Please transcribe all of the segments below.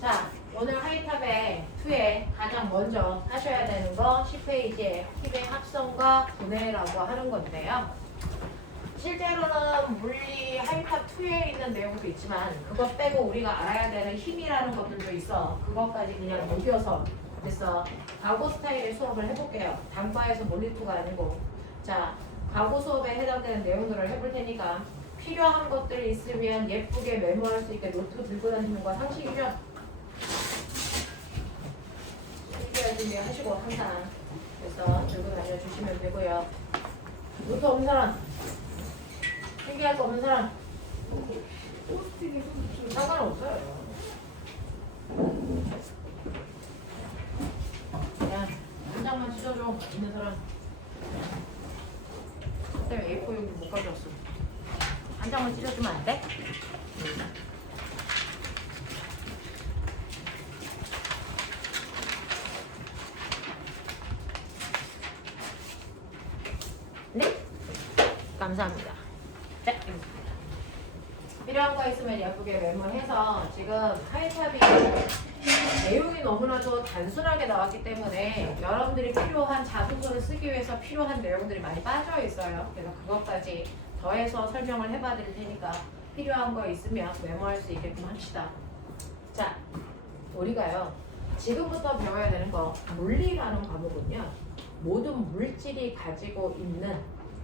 자, 오늘 하이탑의 2에 가장 먼저 하셔야 되는 거 10페이지에 힘의 합성과 분해라고 하는 건데요. 실제로는 물리 하이탑 2에 있는 내용도 있지만 그것 빼고 우리가 알아야 되는 힘이라는 것들도 있어. 그것까지 그냥 녹여서 그래서 과거 스타일의 수업을 해볼게요. 단과에서 몰리투가 아니고. 자, 과거 수업에 해당되는 내용들을 해볼 테니까 필요한 것들이 있으면 예쁘게 메모할 수 있게 노트 들고 다니는 거 상식이죠? 필요할 준비 하시고 항상 그래서 들고 다녀주시면 되고요. 노트 없는 사람? 필기할 거 없는 사람? 상관없어요. 그냥 한 장만 찢어줘. 있는 사람. 그때 A4 용기 못 가져왔어. 한 장만 찢어주면 안 돼? 네? 감사합니다. 자, 필요한 거 있으면 예쁘게 메모해서 지금 하이탑이 내용이 너무나도 단순하게 나왔기 때문에 여러분들이 필요한 자소서를 쓰기 위해서 필요한 내용들이 많이 빠져 있어요. 그래서 그것까지 더해서 설명을 해봐 드릴 테니까 필요한 거 있으면 메모할 수 있게끔 합시다. 자, 우리가요 지금부터 배워야 되는 거 물리라는 과목은요 모든 물질이 가지고 있는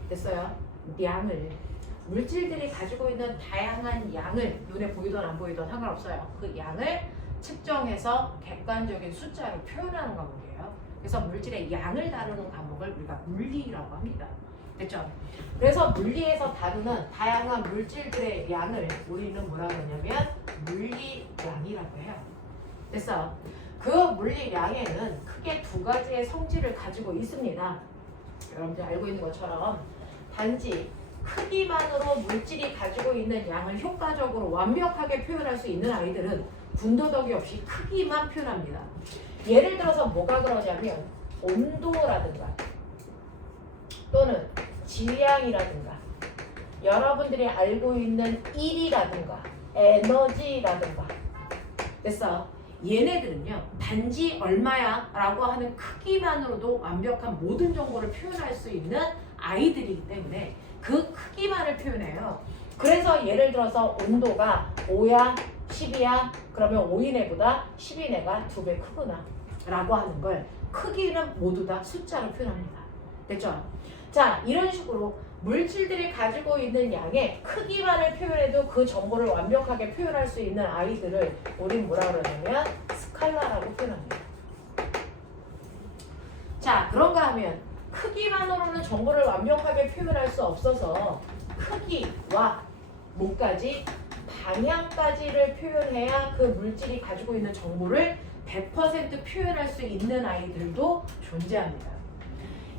됐어요? 양을 물질들이 가지고 있는 다양한 양을 눈에 보이든 안 보이든 상관없어요. 그 양을 측정해서 객관적인 숫자로 표현하는 과목이에요. 그래서 물질의 양을 다루는 과목을 우리가 물리라고 합니다. 됐죠? 그래서 물리에서 다루는 다양한 물질들의 양을 우리는 뭐라고 하냐면 물리량이라고 해요. 됐어? 그 물리량에는 크게 두 가지의 성질을 가지고 있습니다. 여러분들 알고 있는 것처럼 단지 크기만으로 물질이 가지고 있는 양을 효과적으로 완벽하게 표현할 수 있는 아이들은 군더더기 없이 크기만 표현합니다. 예를 들어서 뭐가 그러냐면 온도라든가 또는 질량이라든가 여러분들이 알고 있는 일이라든가 에너지라든가 됐어? 얘네들은요 단지 얼마야 라고 하는 크기만으로도 완벽한 모든 정보를 표현할 수 있는 아이들이기 때문에 그 크기만을 표현해요. 그래서 예를 들어서 온도가 5야 10이야 그러면 5이내보다 10이내가 2배 크구나 라고 하는 걸 크기는 모두 다 숫자로 표현합니다. 됐죠? 자, 이런 식으로 물질들이 가지고 있는 양의 크기만을 표현해도 그 정보를 완벽하게 표현할 수 있는 아이들을 우린 뭐라 그러냐면 스칼라라고 표현합니다. 자, 그런가 하면 크기만으로는 정보를 완벽하게 표현할 수 없어서 크기와 뭐까지 방향까지를 표현해야 그 물질이 가지고 있는 정보를 100% 표현할 수 있는 아이들도 존재합니다.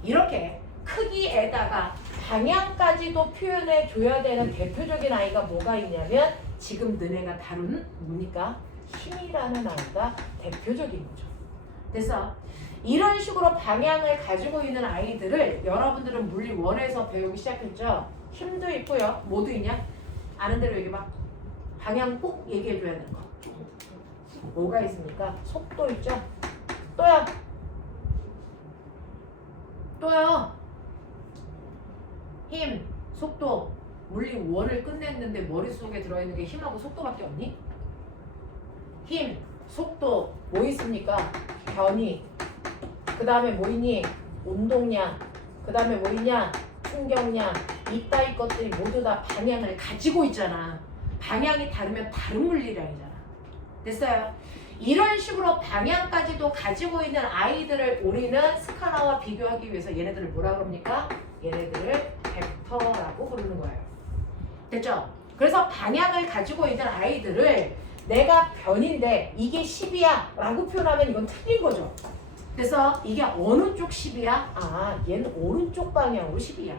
이렇게 크기에다가 방향까지도 표현해 줘야 되는 대표적인 아이가 뭐가 있냐면 지금 너네가 다룬 뭡니까? 힘이라는 아이가 대표적인 거죠. 그래서 이런 식으로 방향을 가지고 있는 아이들을 여러분들은 물리 1에서 배우기 시작했죠. 힘도 있고요. 뭐도 있냐? 아는 대로 얘기해봐. 방향 꼭 얘기해 줘야 되는 거. 뭐가 있습니까? 속도 있죠? 또요. 또요. 힘, 속도. 물리 1을 끝냈는데 머릿속에 들어있는 게 힘하고 속도밖에 없니? 힘, 속도 뭐 있습니까? 변이. 그 다음에 뭐 있니? 운동량. 그 다음에 뭐 있냐? 충격량. 이따위 것들이 모두 다 방향을 가지고 있잖아. 방향이 다르면 다른 물리량이잖아. 됐어요? 이런 식으로 방향까지도 가지고 있는 아이들을 우리는 스칼라와 비교하기 위해서 얘네들을 뭐라 그럽니까? 얘네들을 벡터라고 부르는 거예요. 됐죠? 그래서 방향을 가지고 있는 아이들을 내가 변인데 이게 10이야 라고 표현하면 이건 틀린 거죠. 그래서 이게 어느 쪽 10이야? 아, 얘는 오른쪽 방향으로 10이야.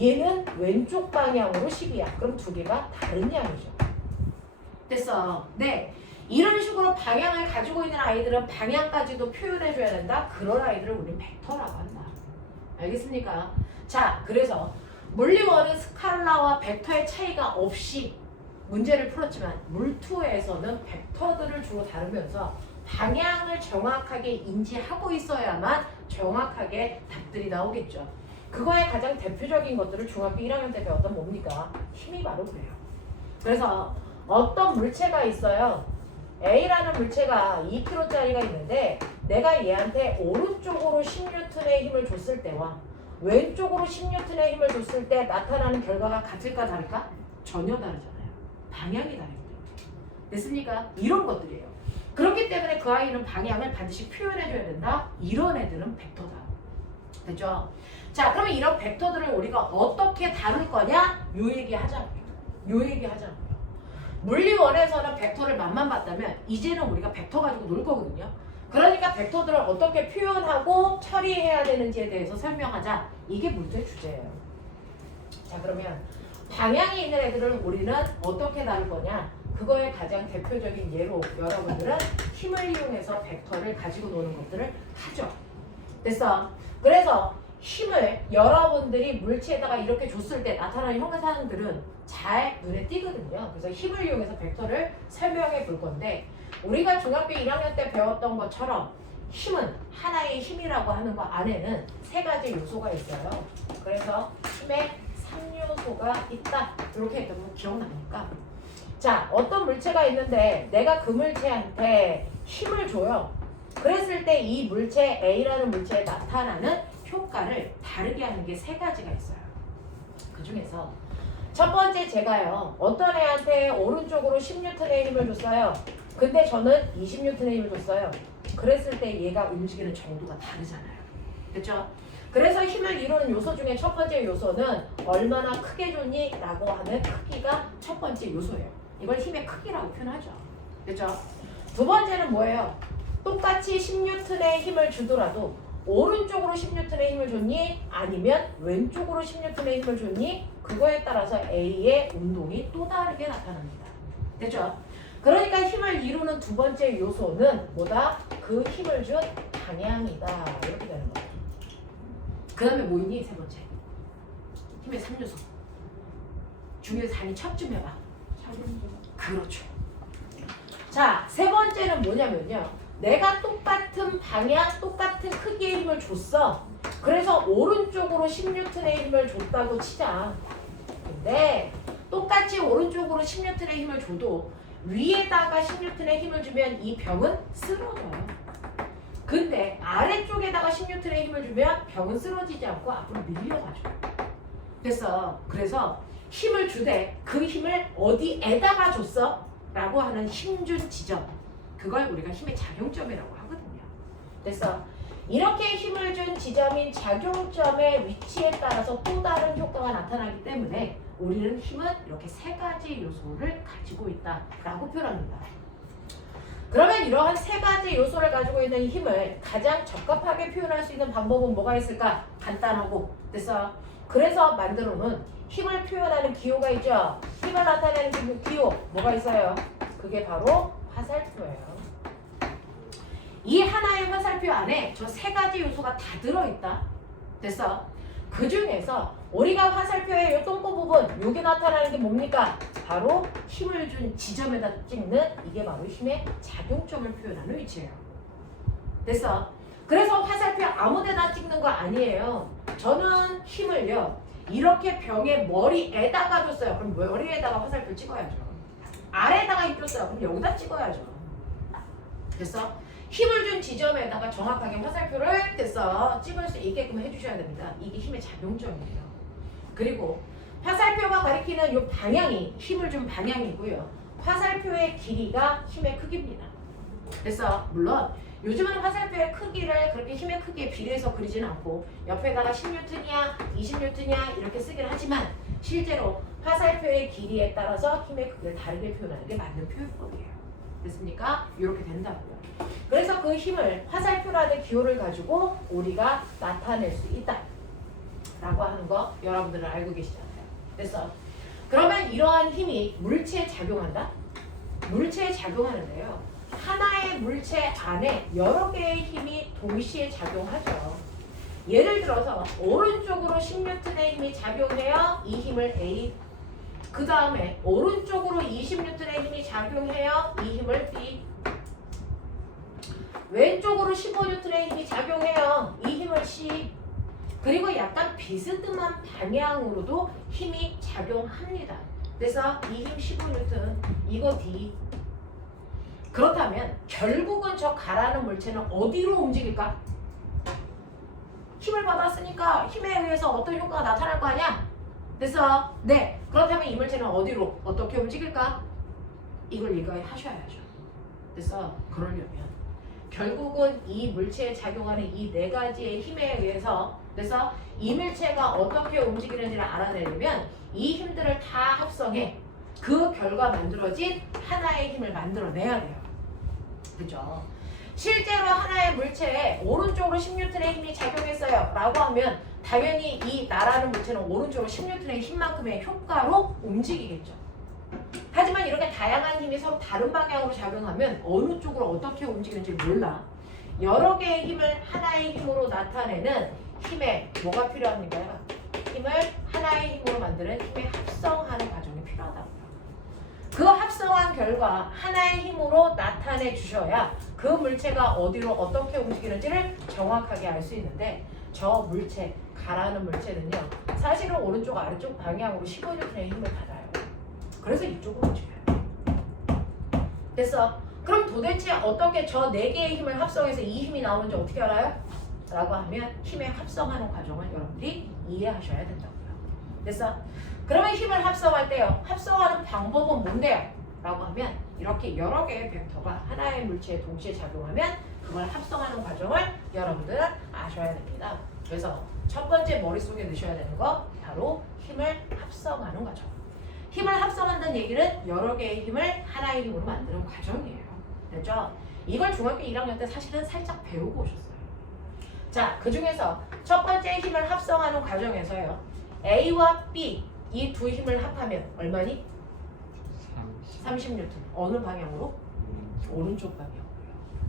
얘는 왼쪽 방향으로 10이야. 그럼 두 개가 다른 양이죠. 됐어. 네. 이런 식으로 방향을 가지고 있는 아이들은 방향까지도 표현해줘야 된다. 그런 아이들을 우리는 벡터라고 한다. 알겠습니까? 자, 그래서 물리원은 스칼라와 벡터의 차이가 없이 문제를 풀었지만 물투에서는 벡터들을 주로 다루면서 방향을 정확하게 인지하고 있어야만 정확하게 답들이 나오겠죠. 그거의 가장 대표적인 것들을 중학교 1학년 때 배웠던 뭡니까? 힘이 바로 그래요. 그래서 어떤 물체가 있어요. A라는 물체가 2kg짜리가 있는데 내가 얘한테 오른쪽으로 10N의 힘을 줬을 때와 왼쪽으로 10N의 힘을 줬을 때 나타나는 결과가 같을까 다를까? 전혀 다르잖아요. 방향이 다르기 때문에. 됐습니까? 이런 것들이에요. 그렇기 때문에 그 아이는 방향을 반드시 표현해줘야 된다. 이런 애들은 벡터다. 됐죠? 자, 그러면 이런 벡터들을 우리가 어떻게 다룰 거냐? 요 얘기 하자고요. 요 얘기 하자고요. 물리원에서는 벡터를 맛만 봤다면 이제는 우리가 벡터 가지고 놀 거거든요. 그러니까 벡터들을 어떻게 표현하고 처리해야 되는지에 대해서 설명하자. 이게 물리의 주제예요. 자, 그러면 방향이 있는 애들은 우리는 어떻게 다룰 거냐? 그거의 가장 대표적인 예로 여러분들은 힘을 이용해서 벡터를 가지고 노는 것들을 하죠. 됐어? 그래서 힘을 여러분들이 물체에다가 이렇게 줬을 때 나타나는 형상들은 잘 눈에 띄거든요. 그래서 힘을 이용해서 벡터를 설명해 볼 건데 우리가 중학교 1학년 때 배웠던 것처럼 힘은 하나의 힘이라고 하는 거 안에는 세 가지 요소가 있어요. 그래서 힘에 3요소가 있다. 이렇게 했던 기억납니까? 자, 어떤 물체가 있는데 내가 그 물체한테 힘을 줘요. 그랬을 때 이 물체 A라는 물체에 나타나는 효과를 다르게 하는 게 세 가지가 있어요. 그 중에서 첫 번째 제가요. 어떤 애한테 오른쪽으로 10N의 힘을 줬어요. 근데 저는 20N의 힘을 줬어요. 그랬을 때 얘가 움직이는 정도가 다르잖아요. 그렇죠? 그래서 힘을 이루는 요소 중에 첫 번째 요소는 얼마나 크게 줬니? 라고 하는 크기가 첫 번째 요소예요. 이걸 힘의 크기라고 표현하죠. 그렇죠? 두 번째는 뭐예요? 똑같이 10N의 힘을 주더라도 오른쪽으로 10N의 힘을 줬니? 아니면 왼쪽으로 10N의 힘을 줬니? 그거에 따라서 A의 운동이 또 다르게 나타납니다. 됐죠? 그러니까 힘을 이루는 두 번째 요소는 뭐다? 그 힘을 준 방향이다. 이렇게 되는 거예요. 그 다음에 뭐 있니? 세 번째. 힘의 3요소. 중에서 단위 척좀 해봐. 그렇죠. 자, 세 번째는 뭐냐면요. 내가 똑같은 방향, 똑같은 크기의 힘을 줬어. 그래서 오른쪽으로 10N의 힘을 줬다고 치자. 근데 똑같이 오른쪽으로 10N의 힘을 줘도 위에다가 10N의 힘을 주면 이 병은 쓰러져요. 근데 아래쪽에다가 10N의 힘을 주면 병은 쓰러지지 않고 앞으로 밀려가죠. 됐어. 그래서 힘을 주되 그 힘을 어디에다가 줬어? 라고 하는 힘준 지점. 그걸 우리가 힘의 작용점이라고 하거든요. 됐어. 이렇게 힘을 준 지점인 작용점의 위치에 따라서 또 다른 효과가 나타나기 때문에 우리는 힘은 이렇게 세 가지 요소를 가지고 있다라고 표현합니다. 그러면 이러한 세 가지 요소를 가지고 있는 힘을 가장 적합하게 표현할 수 있는 방법은 뭐가 있을까? 간단하고. 됐어. 그래서 만들어 놓은 힘을 표현하는 기호가 있죠. 힘을 나타내는 기호 뭐가 있어요? 그게 바로 화살표예요. 이 하나의 화살표 안에 저 세 가지 요소가 다 들어있다. 됐어? 그 중에서 우리가 화살표의 이 동고 부분 여기 나타나는 게 뭡니까? 바로 힘을 준 지점에다 찍는 이게 바로 힘의 작용점을 표현하는 위치예요. 됐어? 그래서 화살표 아무데나 찍는 거 아니에요. 저는 힘을요 이렇게 병의 머리에다가 줬어요. 그럼 머리에다가 화살표 찍어야죠. 아래에다가 힘 줬어요. 그럼 여기다 찍어야죠. 됐어? 힘을 준 지점에다가 정확하게 화살표를 됐어 찍을 수 있게끔 해주셔야 됩니다. 이게 힘의 작용점이에요. 그리고 화살표가 가리키는 이 방향이 힘을 준 방향이고요. 화살표의 길이가 힘의 크기입니다. 그래서 물론 요즘은 화살표의 크기를 그렇게 힘의 크기에 비례해서 그리지는 않고 옆에다가 10N이야 20N이야 이렇게 쓰긴 하지만 실제로 화살표의 길이에 따라서 힘의 크기를 다르게 표현하는 게 맞는 표현법이에요. 됐습니까? 이렇게 된다고요. 그래서 그 힘을 화살표라는 기호를 가지고 우리가 나타낼 수 있다 라고 하는 거 여러분들은 알고 계시잖아요. 됐어? 그러면 이러한 힘이 물체에 작용한다? 물체에 작용하는데요. 하나의 물체 안에 여러 개의 힘이 동시에 작용하죠. 예를 들어서 오른쪽으로 10N의 힘이 작용해요. 이 힘을 A, 그 다음에 오른쪽으로 20N의 힘이 작용해요. 이 힘을 B. 왼쪽으로 15N의 힘이 작용해요. 이 힘을 C. 그리고 약간 비스듬한 방향으로도 힘이 작용합니다. 그래서 이 힘 15N, 이거 D. 그렇다면 결국은 저 가라는 물체는 어디로 움직일까? 힘을 받았으니까 힘에 의해서 어떤 효과가 나타날 거 아니야? 그래서 네, 그렇다면 이 물체는 어디로 어떻게 움직일까? 이걸 이해하셔야죠. 그래서 그러려면 결국은 이 물체에 작용하는 이 네 가지의 힘에 의해서 그래서 이 물체가 어떻게 움직이는지를 알아내려면 이 힘들을 다 합성해 그 결과 만들어진 하나의 힘을 만들어내야 돼요. 그죠? 실제로 하나의 물체에 오른쪽으로 10N의 힘이 작용했어요 라고 하면 당연히 이 나라는 물체는 오른쪽으로 10N의 힘만큼의 효과로 움직이겠죠. 하지만 이렇게 다양한 힘이 서로 다른 방향으로 작용하면 어느 쪽으로 어떻게 움직이는지 몰라. 여러 개의 힘을 하나의 힘으로 나타내는 힘에 뭐가 필요합니까? 힘을 하나의 힘으로 만드는 힘의 합성하는 과정이 필요하다고요. 그 합성한 결과 하나의 힘으로 나타내 주셔야 그 물체가 어디로 어떻게 움직이는지를 정확하게 알 수 있는데 저 물체, 가라는 물체는요. 사실은 오른쪽 아래쪽 방향으로 15N의 힘을 받아요. 그래서 이쪽으로 움직여요. 됐어? 그럼 도대체 어떻게 저 4개의 힘을 합성해서 이 힘이 나오는지 어떻게 알아요? 라고 하면 힘의 합성하는 과정을 여러분들이 이해하셔야 된다고요. 됐어? 그러면 힘을 합성할 때요. 합성하는 방법은 뭔데요? 라고 하면 이렇게 여러 개의 벡터가 하나의 물체에 동시에 작용하면 그걸 합성하는 과정을 여러분들은 아셔야 됩니다. 그래서 첫 번째 머릿속에 넣으셔야 되는 거 바로 힘을 합성하는 과정. 힘을 합성한다는 얘기는 여러 개의 힘을 하나의 힘으로 만드는 과정이에요. 됐죠? 이걸 중학교 1학년 때 사실은 살짝 배우고 오셨어요. 자, 그 중에서 첫 번째 힘을 합성하는 과정에서요. A와 B 이 두 힘을 합하면 얼마니? 30N. 어느 방향으로? 오른쪽 방향으로요.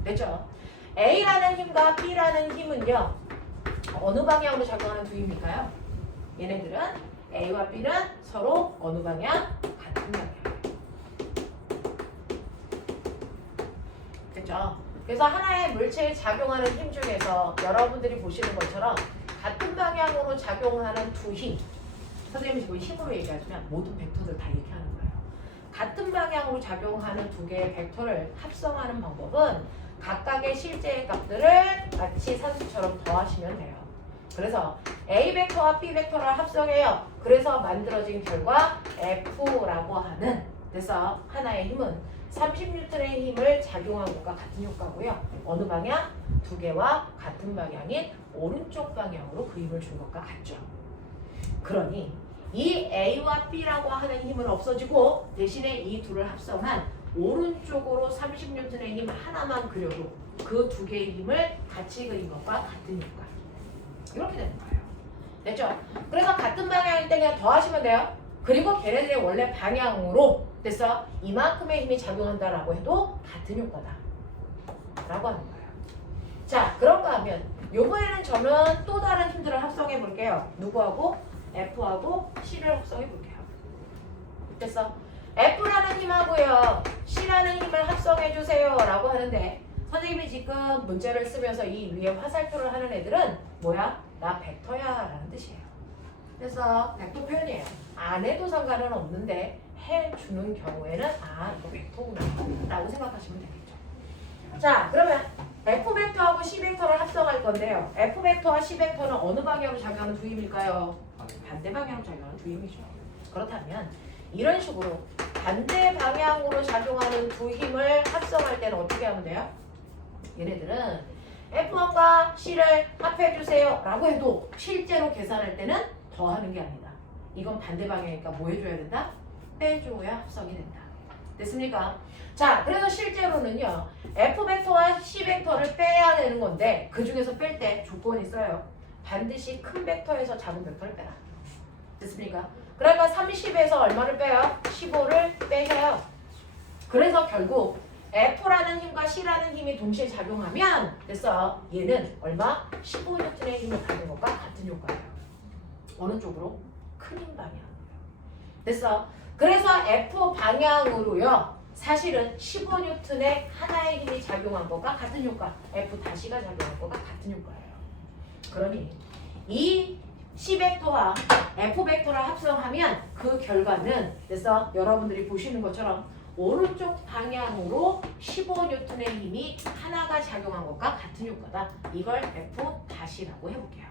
됐죠? A라는 힘과 B라는 힘은요. 어느 방향으로 작용하는 두 힘일까요? 얘네들은 A와 B는 서로 어느 방향? 같은 방향. 됐죠? 그래서 하나의 물체에 작용하는 힘 중에서 여러분들이 보시는 것처럼 같은 방향으로 작용하는 두 힘. 선생님이 지금 힘으로 얘기하지만 모든 벡터들 다 얘기하는 거예요. 같은 방향으로 작용하는 두 개의 벡터를 합성하는 방법은 각각의 실제의 값들을 마치 산수처럼 더하시면 돼요. 그래서 A 벡터와 B 벡터를 합성해요. 그래서 만들어진 결과 F라고 하는 그래서 하나의 힘은 30N의 힘을 작용한 것과 같은 효과고요. 어느 방향? 두 개와 같은 방향인 오른쪽 방향으로 그 힘을 준 것과 같죠. 그러니 이 A와 B라고 하는 힘은 없어지고 대신에 이 둘을 합성한 오른쪽으로 30N의 힘 하나만 그려도 그 두 개의 힘을 같이 그린 것과 같은 효과. 이렇게 되는 거예요. 됐죠? 그래서 같은 방향일 때 그냥 더하시면 돼요. 그리고 걔네들의 원래 방향으로 됐어? 이만큼의 힘이 작용한다라고 해도 같은 효과다. 라고 하는 거예요. 자, 그런가 하면 요번에는 저는 또 다른 힘들을 합성해 볼게요. 누구하고? F하고 C를 합성해 볼게요. 됐어? F라는 힘하고요. C라는 힘을 합성해 주세요. 라고 하는데 선생님이 지금 문제를 쓰면서 이 위에 화살표를 하는 애들은 뭐야? 나 벡터야 라는 뜻이에요. 그래서 벡터 표현이에요. 안 해도 상관은 없는데 해주는 경우에는 아 이거 벡터구나 라고 생각하시면 되겠죠. 자, 그러면 F 벡터하고 C 벡터를 합성할 건데요. F 벡터와 C 벡터는 어느 방향으로 작용하는 두 힘일까요? 반대 방향으로 작용하는 두 힘이죠. 그렇다면 이런 식으로 반대 방향으로 작용하는 두 힘을 합성할 때는 어떻게 하면 돼요? 얘네들은 F1과 C를 합해주세요 라고 해도 실제로 계산할 때는 더하는 게 아니다. 이건 반대 방향이니까 뭐 해줘야 된다? 빼줘야 합성이 된다. 됐습니까? 자, 그래서 실제로는요. F 벡터와 C 벡터를 빼야 되는 건데 그 중에서 뺄 때 조건이 있어요. 반드시 큰 벡터에서 작은 벡터를 빼라. 됐습니까? 그러니까 30에서 얼마를 빼요? 15를 빼셔요. 그래서 결국 F라는 힘과 C라는 힘이 동시에 작용하면 됐어. 얘는 얼마? 15N의 힘을 받는 것과 같은 효과예요. 어느 쪽으로? 큰 힘 방향. 됐어. 그래서 F 방향으로요. 사실은 15N의 하나의 힘이 작용한 것과 같은 효과, F-가 작용한 것과 같은 효과예요. 그러니 이 C벡터와 F벡터를 합성하면 그 결과는, 그래서 여러분들이 보시는 것처럼 오른쪽 방향으로 15N의 힘이 하나가 작용한 것과 같은 효과다. 이걸 F-라고 해볼게요.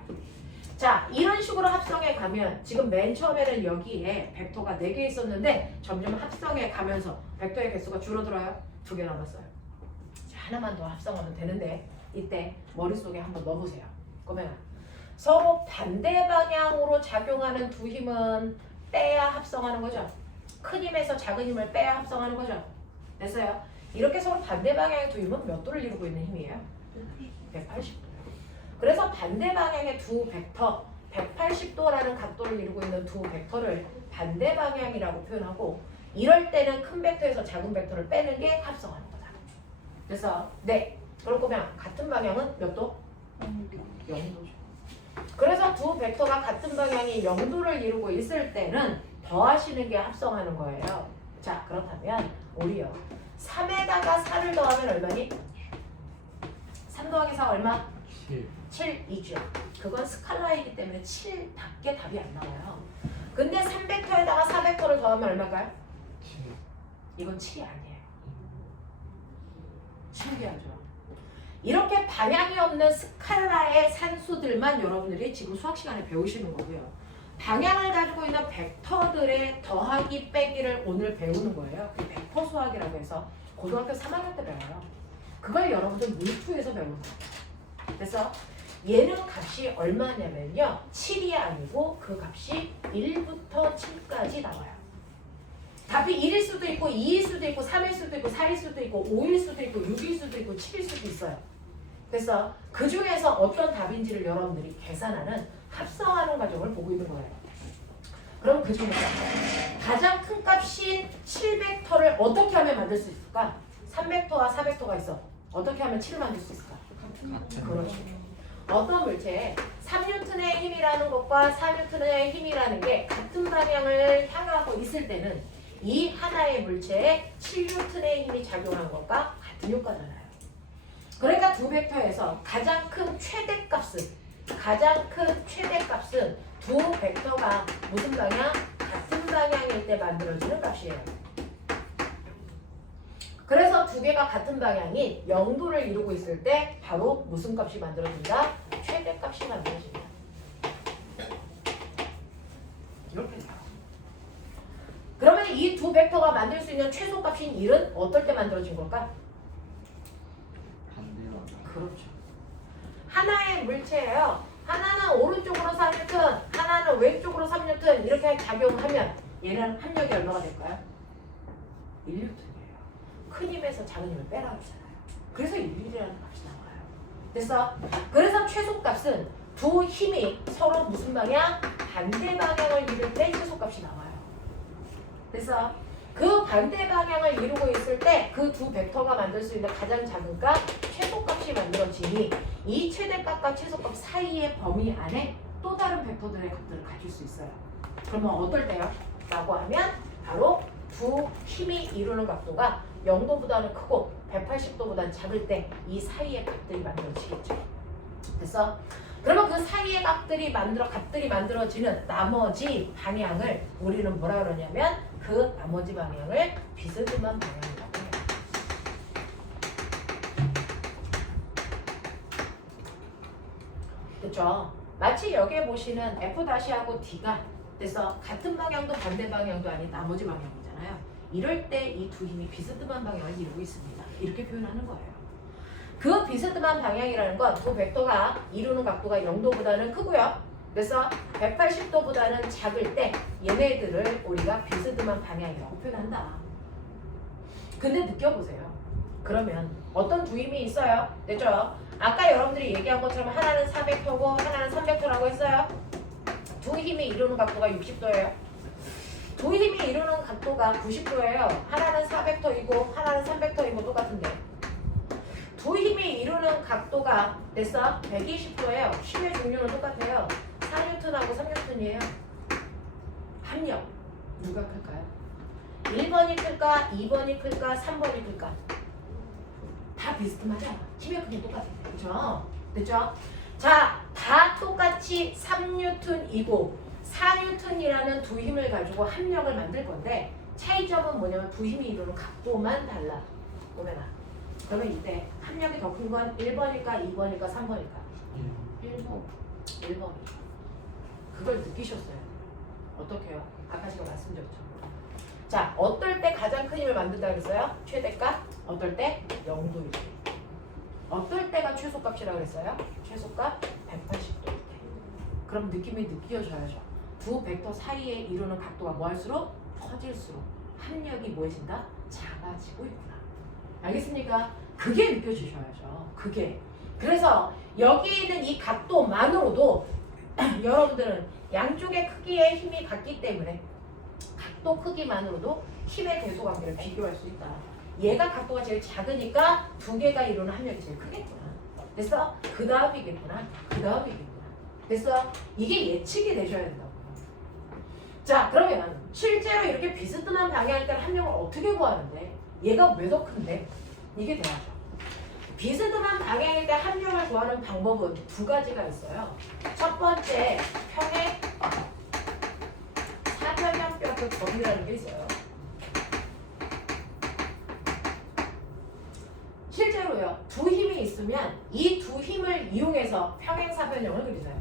자, 이런 식으로 합성해 가면 지금 맨 처음에는 여기에 벡터가 4개 있었는데 점점 합성해 가면서 벡터의 개수가 줄어들어요. 2개 남았어요. 자, 하나만 더 합성하면 되는데 이때 머릿속에 한번 넣어보세요. 그러면 서로 반대 방향으로 작용하는 두 힘은 빼야 합성하는 거죠. 큰 힘에서 작은 힘을 빼야 합성하는 거죠. 됐어요? 이렇게 서로 반대 방향의 두 힘은 몇 도를 이루고 있는 힘이에요? 180도. 그래서 반대 방향의 두 벡터, 180도라는 각도를 이루고 있는 두 벡터를 반대 방향이라고 표현하고, 이럴 때는 큰 벡터에서 작은 벡터를 빼는 게 합성하는 거다. 그래서 네, 그럴 거면 같은 방향은 몇 도? 0도죠. 그래서 두 벡터가 같은 방향이 0도를 이루고 있을 때는 더하시는 게 합성하는 거예요. 자, 그렇다면 우리요 3에다가 4를 더하면 얼마니? 3 더하기 4 얼마? 7이죠. 그건 스칼라이기 때문에 7밖에 답이 안 나와요. 근데 3벡터에다가 4벡터를 더하면 얼마일까요? 7. 이건 7이 아니에요. 신기하죠? 이렇게 방향이 없는 스칼라의 산수들만 여러분들이 지금 수학 시간에 배우시는 거고요. 방향을 가지고 있는 벡터들의 더하기 빼기를 오늘 배우는 거예요. 그 벡터 수학이라고 해서 고등학교 3학년 때 배워요. 그걸 여러분들 물투에서 배우는 거예요. 그래서 얘는 값이 얼마냐면요. 7이 아니고 그 값이 1부터 7까지 나와요. 답이 1일 수도 있고 2일 수도 있고 3일 수도 있고 4일 수도 있고 5일 수도 있고 6일 수도 있고 7일 수도 있어요. 그래서 그 중에서 어떤 답인지를 여러분들이 계산하는 합성하는 과정을 보고 있는 거예요. 그럼 그 중에서 가장 큰 값인 7벡터를 어떻게 하면 만들 수 있을까? 3벡터와 4벡터가 있어. 어떻게 하면 7을 만들 수 있을까? 그렇죠. 어떤 물체에 3N의 힘이라는 것과 4N의 힘이라는 게 같은 방향을 향하고 있을 때는 이 하나의 물체에 7N의 힘이 작용한 것과 같은 효과잖아요. 그러니까 두 벡터에서 가장 큰 최대값은 두 벡터가 무슨 방향? 같은 방향일 때 만들어지는 값이에요. 그래서 두 개가 같은 방향인 0도를 이루고 있을 때 바로 무슨 값이 만들어진다? 최대값이 만들어진다. 이렇게 돼요. 그러면 이 두 벡터가 만들 수 있는 최소값인 1은 어떨 때 만들어진 걸까? 그렇죠. 하나의 물체예요. 하나는 오른쪽으로 3N, 하나는 왼쪽으로 3N 이렇게 작용하면 얘는 합력이 얼마가 될까요? 1N이에요. 큰 힘에서 작은 힘을 빼라 그러잖아요. 그래서 1이라는 값이 나와요. 그래서 최소값은 두 힘이 서로 무슨 방향? 반대 방향을 이룰 때 최소값이 나와요. 그래서 그 반대 방향을 이루고 있을 때 그 두 벡터가 만들 수 있는 가장 작은 값, 최소값이 만들어지니 이 최대값과 최소값 사이의 범위 안에 또 다른 벡터들의 값들을 가질 수 있어요. 그러면 어떨 때요? 라고 하면 바로 두 힘이 이루는 각도가 0도보다는 크고 180도보다는 작을 때 이 사이의 값들이 만들어지겠죠. 그래서 그러면 그 사이의 값들이 만들어지는 나머지 방향을 우리는 뭐라 그러냐면 그 나머지 방향을 비스듬한 방향이라고 해요. 그렇죠? 마치 여기에 보시는 F-하고 D가 그래서 같은 방향도 반대 방향도 아닌 나머지 방향이잖아요. 이럴 때 이 두 힘이 비스듬한 방향을 이루고 있습니다. 이렇게 표현하는 거예요. 그 비스듬한 방향이라는 건 두 벡터가 이루는 각도가 0도보다는 크고요. 그래서 180도보다는 작을 때 얘네들을 우리가 비스듬한 방향이라고 표현한다. 근데 느껴보세요. 그러면 어떤 두 힘이 있어요? 됐죠? 아까 여러분들이 얘기한 것처럼 하나는 4벡터고 하나는 3벡터라고 했어요. 두 힘이 이루는 각도가 60도예요. 두 힘이 이루는 각도가 90도예요. 하나는 4벡터이고 하나는 3벡터이고 똑같은데 두 힘이 이루는 각도가 됐어? 120도예요. 힘의 종류는 똑같아요. 4N하고 3N이에요. 합력 누가 클까요? 1번이 클까? 2번이 클까? 3번이 클까? 다 비슷하죠? 힘의 크기 똑같아요. 그죠? 됐죠? 자, 다 똑같이 3N이고 4N이라는 두 힘을 가지고 합력을 만들 건데 차이점은 뭐냐면 두 힘이 이루는 각도만 달라. 오면아. 그러면 이때 합력이 더 큰 건 1번일까? 2번일까? 3번일까? 1번. 그걸 느끼셨어요. 어떻게요? 아까 제가 말씀드렸죠. 자, 어떨 때 가장 큰 힘을 만든다 그랬어요? 최대값? 어떨 때? 0도일 때. 어떨 때가 최소값이라고 그랬어요? 최소값 180도일 때. 그럼 느낌이 느껴져야죠. 두 벡터 사이에 이루는 각도가 뭐 할수록? 커질수록 합력이 뭐해진다? 작아지고 있구나. 알겠습니까? 그게 느껴지셔야죠. 그게. 그래서 여기 있는 이 각도만으로도 여러분들은 양쪽의 크기의 힘이 같기 때문에 각도 크기만으로도 힘의 대소관계를 비교할 수 있다. 얘가 각도가 제일 작으니까 두 개가 이루는 합력이 제일 크겠구나. 됐어? 그 다음이겠구나. 됐어? 이게 예측이 되셔야 된다고. 자, 그러면 실제로 이렇게 비스듬한 방향일 때 합력을 어떻게 구하는데? 얘가 왜 더 큰데? 이게 돼야죠. 비스듬한 방향일 때 합력을 구하는 방법은 두 가지가 있어요. 첫 번째, 평행 사변형벽의 범위라는 게 있어요. 실제로요, 두 힘이 있으면 이 두 힘을 이용해서 평행사변형을 그리세요.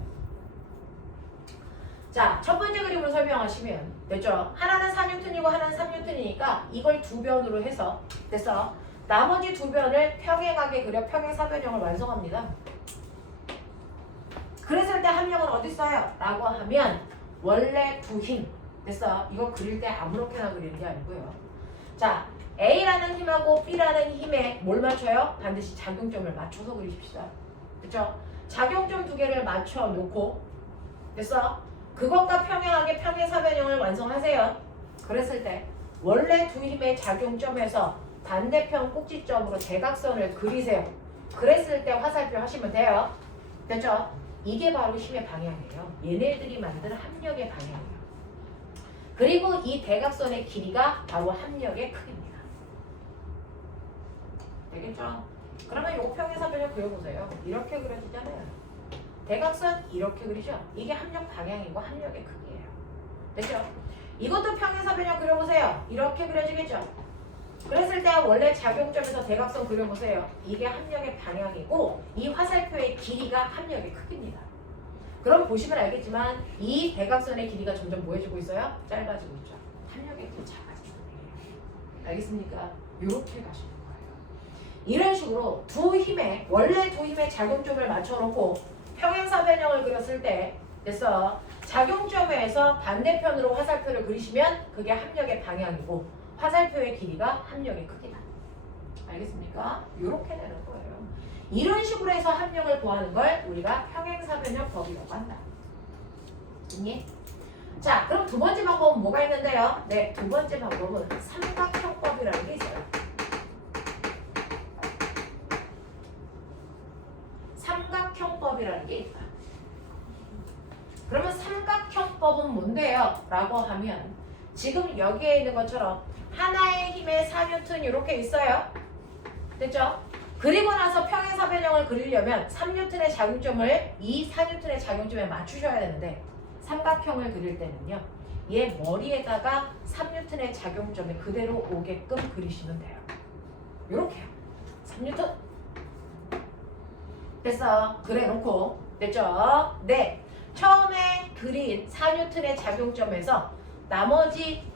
자, 첫 번째 그림으로 설명하시면 됐죠? 하나는 4N이고 하나는 3N이니까 이걸 두 변으로 해서 됐어? 나머지 두 변을 평행하게 그려 평행사변형을 완성합니다. 그랬을 때 합력은 어디 있어요? 라고 하면 원래 두 힘 됐어? 이거 그릴 때 아무렇게나 그리는 게 아니고요. 자, A라는 힘하고 B라는 힘에 뭘 맞춰요? 반드시 작용점을 맞춰서 그리십시다. 그쵸? 작용점 두 개를 맞춰 놓고 됐어? 그것과 평행하게 평행사변형을 완성하세요. 그랬을 때 원래 두 힘의 작용점에서 반대편 꼭지점으로 대각선을 그리세요. 그랬을 때 화살표 하시면 돼요. 됐죠? 이게 바로 힘의 방향이에요. 얘네들이 만든 합력의 방향이에요. 그리고 이 대각선의 길이가 바로 합력의 크기입니다. 되겠죠? 그러면 요 평행사변형 그려보세요. 이렇게 그려지잖아요. 대각선 이렇게 그리죠? 이게 합력 방향이고 합력의 크기예요. 됐죠? 이것도 평행사변형 그려보세요. 이렇게 그려지겠죠? 그랬을 때 원래 작용점에서 대각선 그려보세요. 이게 합력의 방향이고 이 화살표의 길이가 합력의 크기입니다. 그럼 보시면 알겠지만 이 대각선의 길이가 점점 뭐해지고 있어요? 짧아지고 있죠. 합력의 길이 작아지고 있어요. 알겠습니까? 이렇게 가시는 거예요. 이런 식으로 두 힘의 원래 두 힘의 작용점을 맞춰놓고 평행사변형을 그렸을 때 됐어. 작용점에서 반대편으로 화살표를 그리시면 그게 합력의 방향이고 화살표의 길이가 합력의 크기다. 알겠습니까? 이렇게 되는 거예요. 이런 식으로 해서 합력을 구하는 걸 우리가 평행사변형 법이라고 한다. 있니? 자, 그럼 두 번째 방법은 뭐가 있는데요? 네, 두 번째 방법은 삼각형법이라는 게 있어요. 삼각형법이라는 게 있다. 그러면 삼각형법은 뭔데요? 라고 하면 지금 여기에 있는 것처럼 하나의 힘에 4N 이렇게 있어요. 됐죠? 그리고 나서 평행사변형을 그리려면 3N의 작용점을 이 4N의 작용점에 맞추셔야 되는데 삼각형을 그릴 때는요. 얘 머리에다가 3N의 작용점에 그대로 오게끔 그리시면 돼요. 요렇게요. 3N 됐어. 그래 놓고 됐죠? 네. 처음에 그린 4N의 작용점에서 나머지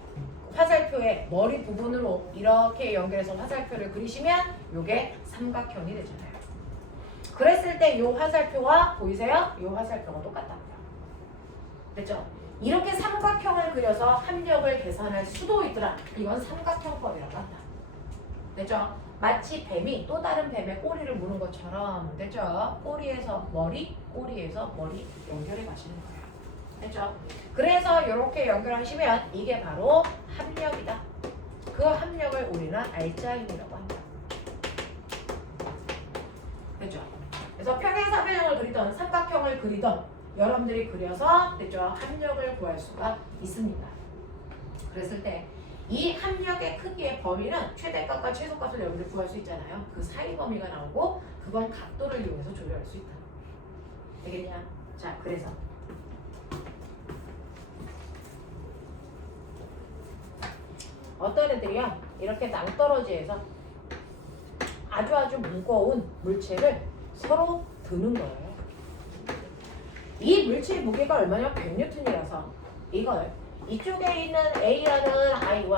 화살표의 머리 부분으로 이렇게 연결해서 화살표를 그리시면 이게 삼각형이 되잖아요. 그랬을 때 이 화살표와 보이세요? 이 화살표가 똑같답니다. 됐죠? 이렇게 삼각형을 그려서 합력을 계산할 수도 있더라. 이건 삼각형법이라고 한다. 됐죠? 마치 뱀이 또 다른 뱀의 꼬리를 무는 것처럼 됐죠? 꼬리에서 머리, 꼬리에서 머리 연결해 가시는 거예요. 됐죠? 그래서 이렇게 연결하시면 이게 바로 합력이다. 그 합력을 우리는 알짜힘이라고 한다. 됐죠? 그래서 평행사변형을 그리던 삼각형을 그리던 여러분들이 그려서 됐죠? 합력을 구할 수가 있습니다. 그랬을 때 이 합력의 크기의 범위는 최대값과 최소값을 여러분들 구할 수 있잖아요. 그 사이 범위가 나오고 그건 각도를 이용해서 조절할 수 있다. 되겠냐? 자, 그래서 어떤 애들이요 이렇게 낭떠러지에서 아주 무거운 물체를 서로 드는 거예요. 이 물체의 무게가 얼마냐? 100N이라서 이걸 이쪽에 있는 A라는 아이와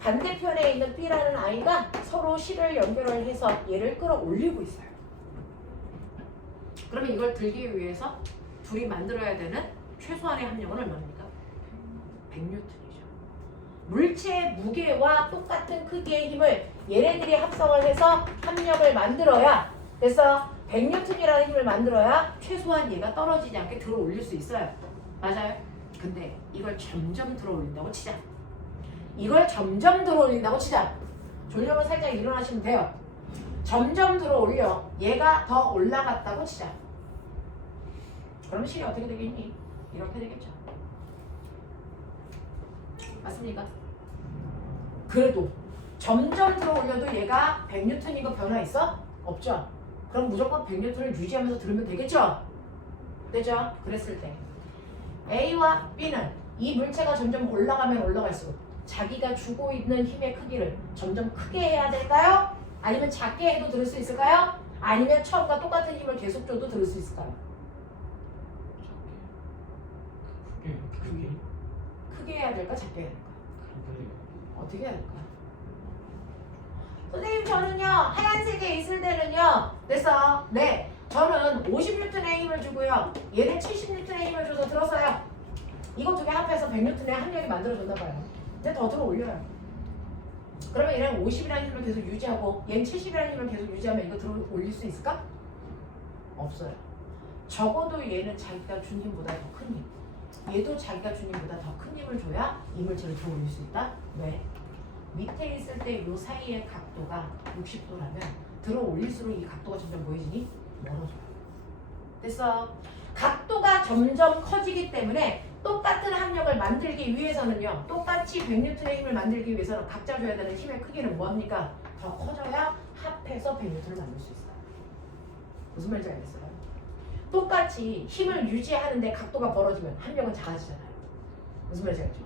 반대편에 있는 B라는 아이가 서로 실을 연결을 해서 얘를 끌어올리고 있어요. 그러면 이걸 들기 위해서 둘이 만들어야 되는 최소한의 합력은 얼마입니까? 100N이죠. 물체의 무게와 똑같은 크기의 힘을 얘네들이 합성을 해서 합력을 만들어야, 그래서 100N이라는 힘을 만들어야 최소한 얘가 떨어지지 않게 들어 올릴 수 있어요. 맞아요? 근데 이걸 점점 들어 올린다고 치자. 이걸 점점 들어 올린다고 치자. 졸려면 살짝 일어나시면 돼요. 점점 들어 올려. 얘가 더 올라갔다고 치자. 그럼 실이 어떻게 되겠니? 이렇게 되겠죠. 맞습니까? 그래도 점점 들어 올려도 얘가 100N이고 변화 있어? 없죠? 그럼 무조건 100N을 유지하면서 들으면 되겠죠? 되죠? 그랬을 때 A와 B는 이 물체가 점점 올라가면 올라갈수록 자기가 주고 있는 힘의 크기를 점점 크게 해야 될까요? 아니면 작게 해도 들을 수 있을까요? 아니면 처음과 똑같은 힘을 계속 줘도 들을 수 있을까요? 크게 해야 될까? 작게 해야 될까? 어떻게 해야 될까? 선생님 저는요 하얀색에 있을 때는요 됐어. 네 저는 50N의 힘을 주고요 얘는 70N의 힘을 줘서 들었어요. 이거 두 개 합해서 100N의 합력이 만들어졌나 봐요. 근데 더 들어 올려요. 그러면 얘는 50이라는 힘을 계속 유지하고 얘는 70이라는 힘을 계속 유지하면 이거 들어 올릴 수 있을까? 없어요. 적어도 얘는 자기가 준 힘보다 더 큰 힘, 얘도 자기가 준 힘보다 더 큰 힘을 줘야 이 물체를 들어 올릴 수 있다. 왜? 밑에 있을 때 이 사이의 각도가 60도라면 들어 올릴수록 이 각도가 점점 보이지니 멀어져요. 됐어? 각도가 점점 커지기 때문에 똑같은 합력을 만들기 위해서는요 똑같이 100N의 힘을 만들기 위해서는 각자 줘야 되는 힘의 크기는 뭐합니까? 더 커져야 합해서 100N을 만들 수 있어요. 무슨 말인지 알겠어요? 똑같이 힘을 유지하는데 각도가 벌어지면 합력은 작아지잖아요. 무슨 말인지 알죠?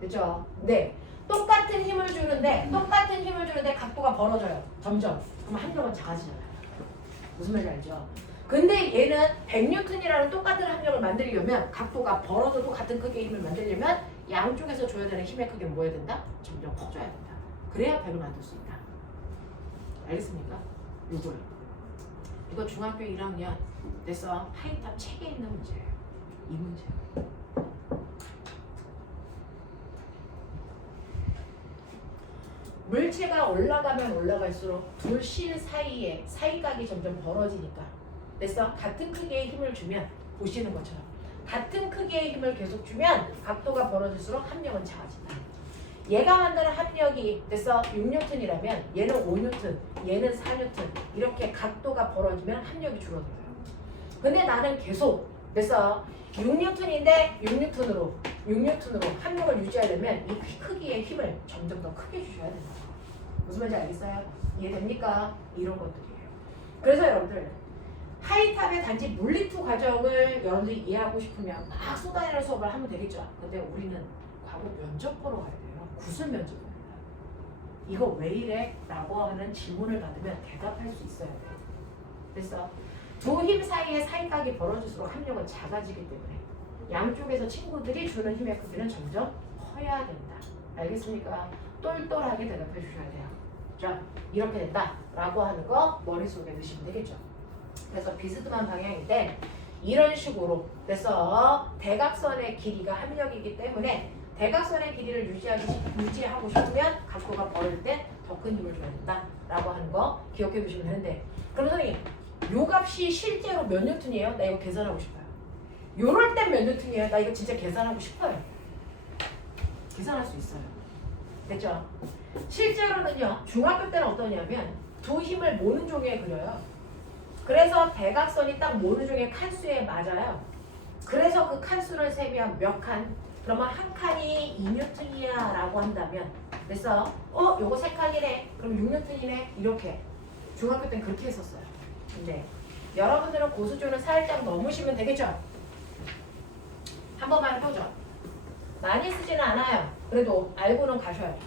그죠? 네. 똑같은 힘을 주는데 각도가 벌어져요. 점점. 그럼 합력은 작아지잖아요. 무슨 말인지 알죠? 근데 얘는 100N이라는 똑같은 합력을 만들려면 각도가 벌어져도 같은 크기의 힘을 만들려면 양쪽에서 줘야 되는 힘의 크기는 뭐 해야 된다? 점점 커져야 된다. 그래야 100을 만들 수 있다. 알겠습니까? 이거 중학교 1학년 됐어. 하이탑 책에 있는 문제예요. 이 문제. 물체가 올라가면 올라갈수록 둘 실 사이에 사이각이 점점 벌어지니까 됐어? 같은 크기의 힘을 주면 보시는 것처럼 같은 크기의 힘을 계속 주면 각도가 벌어질수록 합력은 작아진다. 얘가 만드는 합력이 됐어? 6N이라면 얘는 5N, 얘는 4N 이렇게 각도가 벌어지면 합력이 줄어들어요. 근데 나는 계속 됐어? 6N인데 6N으로 합력을 유지하려면 이 크기의 힘을 점점 더 크게 주셔야 된다. 무슨 말인지 알겠어요? 이해됩니까? 이런 것들이에요. 그래서 여러분들 하이탑의 단지 물리투 과정을 여러분들이 이해하고 싶으면 막 쏟아내는 수업을 하면 되겠죠. 근데 우리는 과거 면접 보러 가야 돼요. 구술 면접입니다. 이거 왜 이래? 라고 하는 질문을 받으면 대답할 수 있어야 돼요. 그래서 두 힘 사이의 사이각이 벌어질수록 합력은 작아지기 때문에 양쪽에서 친구들이 주는 힘의 크기는 점점 커야 된다. 알겠습니까? 똘똘하게 대답해 주셔야 돼요. 자, 이렇게 된다 라고 하는 거 머릿속에 넣으시면 되겠죠. 그래서 비스듬한 방향인데 이런 식으로 그래서 대각선의 길이가 합력이기 때문에 대각선의 길이를 유지하고 싶으면 각도가 벌어질 때 더 큰 힘을 줘야 된다 라고 하는 거 기억해 두시면 되는데, 그럼 선생님 요 값이 실제로 몇 뉴턴이에요? 나 이거 계산하고 싶어요. 요럴 땐 몇 뉴턴이에요? 나 이거 진짜 계산하고 싶어요. 계산할 수 있어요. 됐죠? 실제로는요 중학교 때는 어떠냐면 두 힘을 모는 종이에 그려요. 그래서 대각선이 딱 모는 종의 칸수에 맞아요. 그래서 그 칸수를 세면 몇 칸? 그러면 한 칸이 2뉴턴이야 라고 한다면 됐어? 요거 3칸이네. 그럼 6뉴턴이네. 이렇게 중학교 때는 그렇게 했었어요. 근데 여러분들은 고수준을 살짝 넘으시면 되겠죠? 한 번만 해보죠. 많이 쓰지는 않아요. 그래도 알고는 가셔야죠.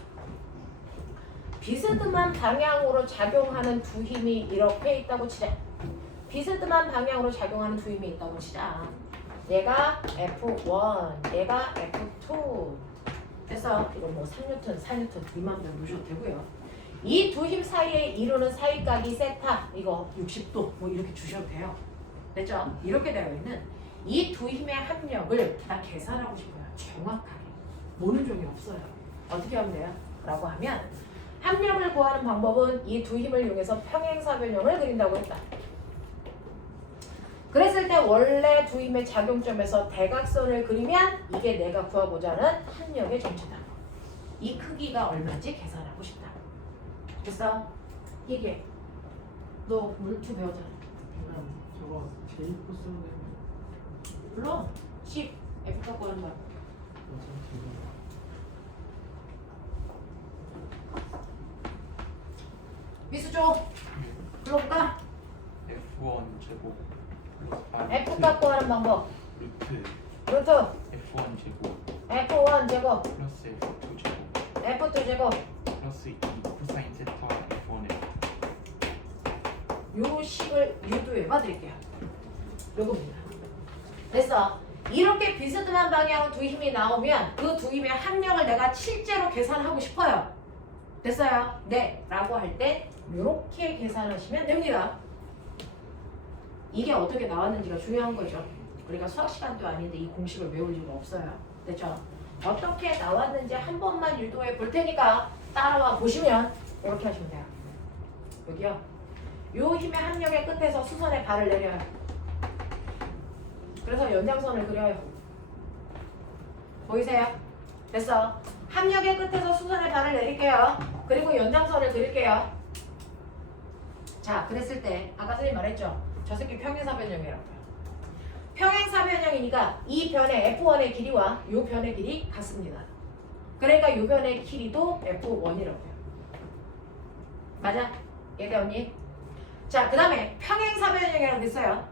비스듬한 방향으로 작용하는 두 힘이 이렇게 있다고 치자. 비스듬한 방향으로 작용하는 두 힘이 있다고 치자. 얘가 F1, 얘가 F2. 그래서 이거 뭐 3뉴턴, 4뉴턴 이 마음대로 놓으셔도 되고요. 이 두 힘 사이에 이루는 사이각이 세타, 이거 60도 뭐 이렇게 주셔도 돼요. 됐죠? 이렇게 되어 있는 이 두 힘의 합력을 다 계산하고 싶어요. 정확하게. 모르는 종이 없어요. 어떻게 하면 돼요? 라고 하면 합력을 구하는 방법은 이 두 힘을 이용해서 평행사변형을 그린다고 했다. 그랬을 때 원래 두 힘의 작용점에서 대각선을 그리면 이게 내가 구하고자 하는 합력의 정체다. 이 크기가 얼마인지 계산하고 싶다. 됐어? 이게 너 물투 배웠잖아. 저거 제이 코스로 되면 물론 10 F 갖고 하는 거야. 미수 줘. 불러볼까? F1 제곱 F 갖고 하는 방법. 루트 루트 F1 제곱 F1 제곱 플러스 F2 제곱 F2 제곱 플러스 2 코사인 세타 F1에 요 식을 유도해 봐드릴게요. 요겁니다. 됐어. 이렇게 비스듬한 방향으로 두 힘이 나오면 그 두 힘의 합력을 내가 실제로 계산하고 싶어요. 됐어요? 네. 라고 할 때 이렇게 계산하시면 됩니다. 이게 어떻게 나왔는지가 중요한 거죠. 우리가 수학 시간도 아닌데 이 공식을 외울 이유가 없어요. 됐죠? 어떻게 나왔는지 한 번만 유도해 볼 테니까 따라와 보시면 이렇게 하시면 돼요. 여기요. 요 힘의 합력의 끝에서 수선의 발을 내려요. 그래서 연장선을 그려요. 보이세요? 됐어. 합력의 끝에서 수선의 발을 내릴게요. 그리고 연장선을 그릴게요. 자, 그랬을 때 아까 선생님 말했죠? 저 새끼 평행사변형이라고요. 평행사변형이니까 이 변의 F1의 길이와 이 변의 길이 같습니다. 그러니까 이 변의 길이도 F1이라고요. 맞아? 얘네 언니? 자, 그 다음에 평행사변형이라고 있어요.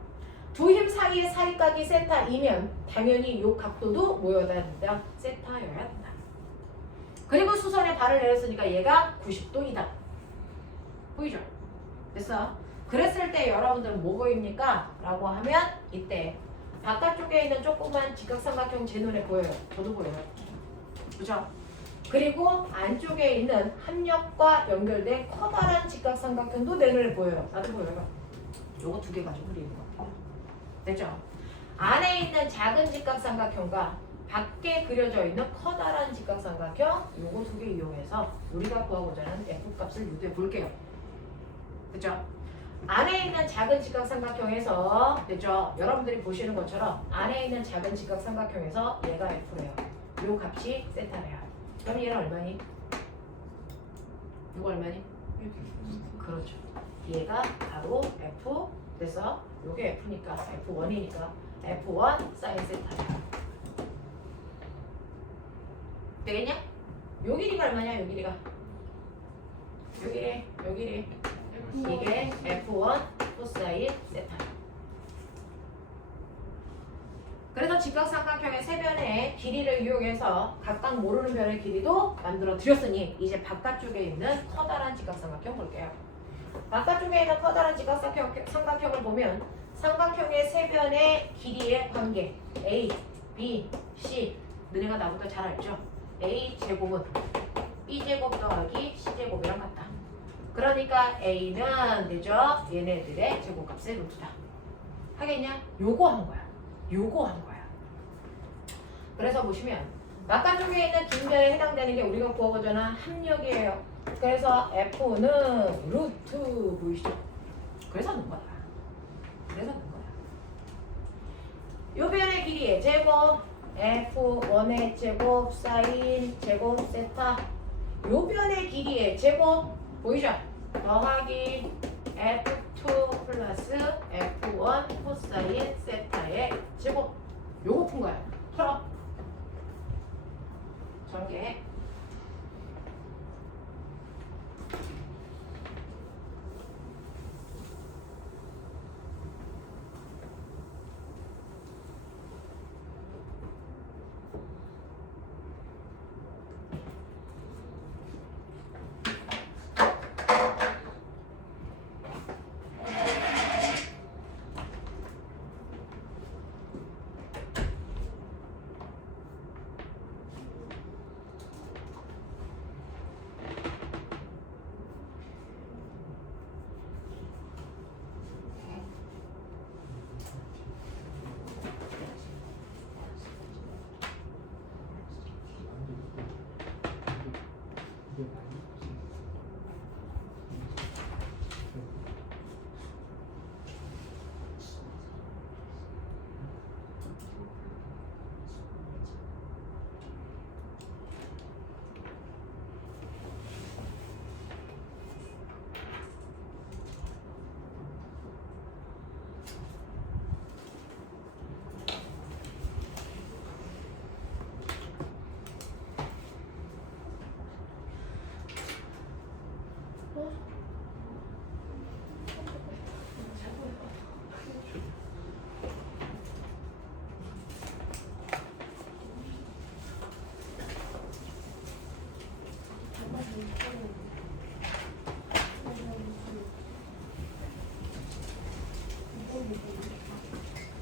두 힘 사이의 사이각이 세타이면 당연히 이 각도도 뭐여야 된다? 세타여야 된다. 그리고 수선에 발을 내렸으니까 얘가 90도이다. 보이죠? 됐어? 그랬을 때 여러분들은 뭐 보입니까? 라고 하면 이때 바깥쪽에 있는 조그만 직각삼각형 제 눈에 보여요. 저도 보여요. 그죠? 그리고 안쪽에 있는 합력과 연결된 커다란 직각삼각형도 내 눈에 보여요. 나도 보여요. 요거 두 개 가지고 그리는 거 같아요. 됐죠? 안에 있는 작은 직각삼각형과 밖에 그려져 있는 커다란 직각삼각형 요거 두 개 이용해서 우리가 구하고자 하는 F값을 유도해 볼게요. 됐죠? 안에 있는 작은 직각삼각형에서 됐죠? 여러분들이 보시는 것처럼 안에 있는 작은 직각삼각형에서 얘가 F래요. 요 값이 세타래요. 그럼 얘는 얼마니? 이거 얼마니? 그렇죠. 얘가 바로 F 됐어? 요게 F니까 F1이니까 F1 사인 세타래요. 되겠냐? 요 길이가 얼마냐? 요 길이가 요 길이 이게 F1 코사인 세타. 그래서 직각삼각형의 세 변의 길이를 이용해서 각각 모르는 변의 길이도 만들어 드렸으니 이제 바깥쪽에 있는 커다란 직각삼각형 볼게요. 바깥쪽에 있는 커다란 직각삼각형을 보면 삼각형의 세 변의 길이의 관계 A, B, C 너네가 나보다 잘 알죠? A 제곱은 B 제곱 더하기 C 제곱이랑 같다. 그러니까 A는 되죠? 얘네들의 제곱값의 루트다. 하겠냐? 요거 한 거야. 요거 한 거야. 그래서 보시면 바깥쪽에 있는 긴 변에 해당되는 게 우리가 구하고자 하는 합력이에요. 그래서 F는 루트 보이시죠? 그래서 넣은 거야. 그래서 넣은 거야. 요 변의 길이의 제곱 F1의 제곱 사인 제곱 세타 요 변의 길이의 제곱 보이죠? 더하기 F2 플러스 F1 코사인 세타의 제곱 요거 푼 거야. 풀어.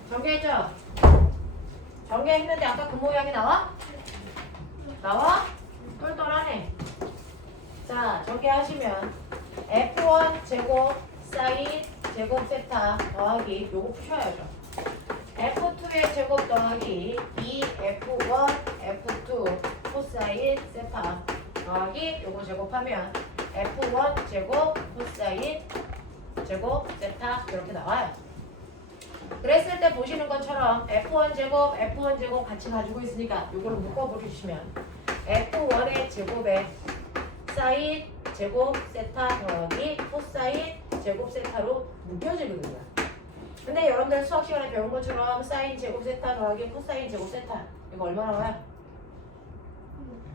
전개했죠? 전개했는데 아까 그 모양이 나와? 나와? 똘똘하네. 자, 전개하시면 F1 제곱 사인 제곱 세타 더하기 요거 푸셔야죠. F2의 제곱 더하기 2F1 F2 코사인 세타 더하기 요거 제곱하면 F1 제곱 코사인 제곱 세타 이렇게 나와요. 그랬을 때 보시는 것처럼 F1 제곱 F1 제곱 같이 가지고 있으니까 요거를 묶어버리시면 F1의 제곱에 사인 제곱 세타 더하기 코사인 제곱 세타로 묶여지거든요. 근데 여러분들 수학 시간에 배운 것처럼 사인 제곱 세타 더하기 코사인 제곱 세타 이거 얼마 나와요?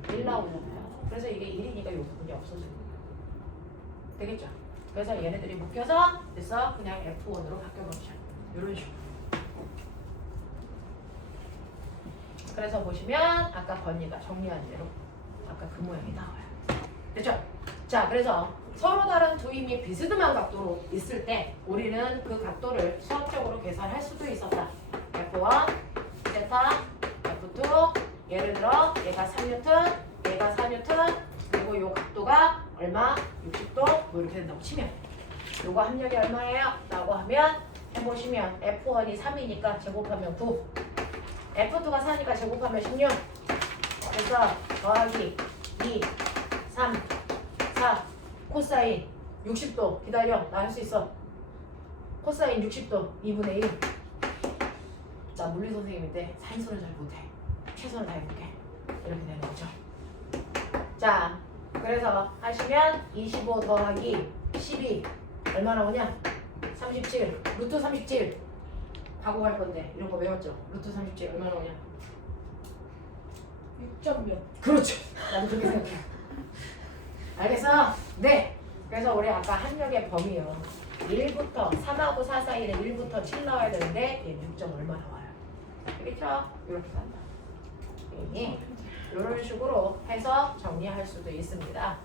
1 나오잖아요. 그래서 이게 1이니까 요 부분이 없어지는 거예요. 되겠죠? 그래서 얘네들이 묶여서 그래서 그냥 F1으로 바뀌어버리죠. 이런 식으로. 그래서 보시면 아까 건이가 정리한 대로 아까 그 모양이 나와요. 됐죠? 자, 그래서 서로 다른 두 힘이 비스듬한 각도로 있을 때 우리는 그 각도를 수학적으로 계산할 수도 있었다. F1, 세타, F2, 예를 들어 얘가 3N, 얘가 4N, 그리고 이 각도가 얼마? 60도 뭐 이렇게 된다고 치면 요거 합력이 얼마예요? 라고 하면 해보시면 F1이 3이니까 제곱하면 9, F2가 4니까 제곱하면 16, 그래서 더하기 2, 3, 4 코사인 60도 기다려 나 할 수 있어. 코사인 60도 2분의 1. 나 물리 선생님인데 산수를 잘 못해. 최선을 다해볼게. 이렇게 되는 거죠. 자, 그래서 하시면 25 더하기 12 얼마 나오냐? 37 루트 37 가고 갈 건데 이런 거 외웠죠? 루트 37 얼마 나오냐? 6점 몇? 그렇죠. 나도 그렇게 생각해. 알겠어? 네. 그래서 우리 아까 합력의 범위요. 1부터 3하고 4 사이에 1부터 7 나와야 되는데 얘 6점 얼마 나와요? 알겠죠? 이렇게 간다. 이런 식으로 해서 정리할 수도 있습니다.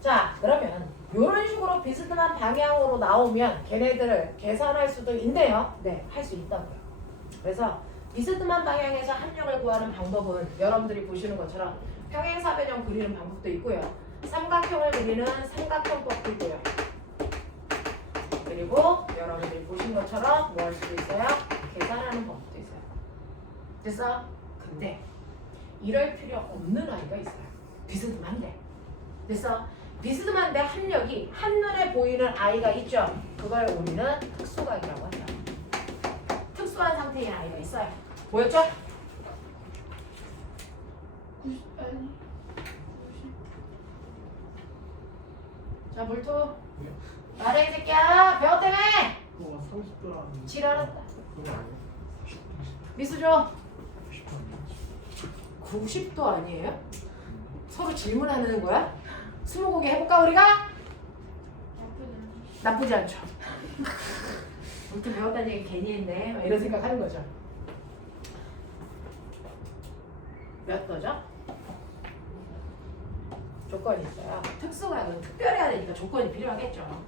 자, 그러면 이런 식으로 비스듬한 방향으로 나오면 걔네들을 계산할 수도 있네요. 네, 할 수 있다고요. 그래서 비스듬한 방향에서 합력을 구하는 방법은 여러분들이 보시는 것처럼 평행사변형 그리는 방법도 있고요. 삼각형을 그리는 삼각형법도 있고요. 그리고 여러분들이 보신 것처럼 뭐 할 수도 있어요? 계산하는 법도 있어요. 됐어? 근데 이럴 필요 없는 아이가 있어요. 비스듬한데. 됐어? 비스듬한데 합력이 한눈에 보이는 아이가 있죠. 그걸 우리는 특수각이라고 한다. 특수한 상태의 아이가 있어요. 보였죠? 90 아니 자, 물투. 말해 이 새끼야. 배웠다며. 뭐 30도라는 지랄한다. 그거 아니야? 미수 줘. 90도 아니에요? 서로 질문하는 거야? 스무고개 해볼까 우리가? 나쁘지 않죠. 아무튼 배웠다는 얘기 괜히 했네. 막 이런 생각하는 거죠. 몇 도죠? 조건이 있어요. 특수각은 특별해야 되니까 조건이 필요하겠죠.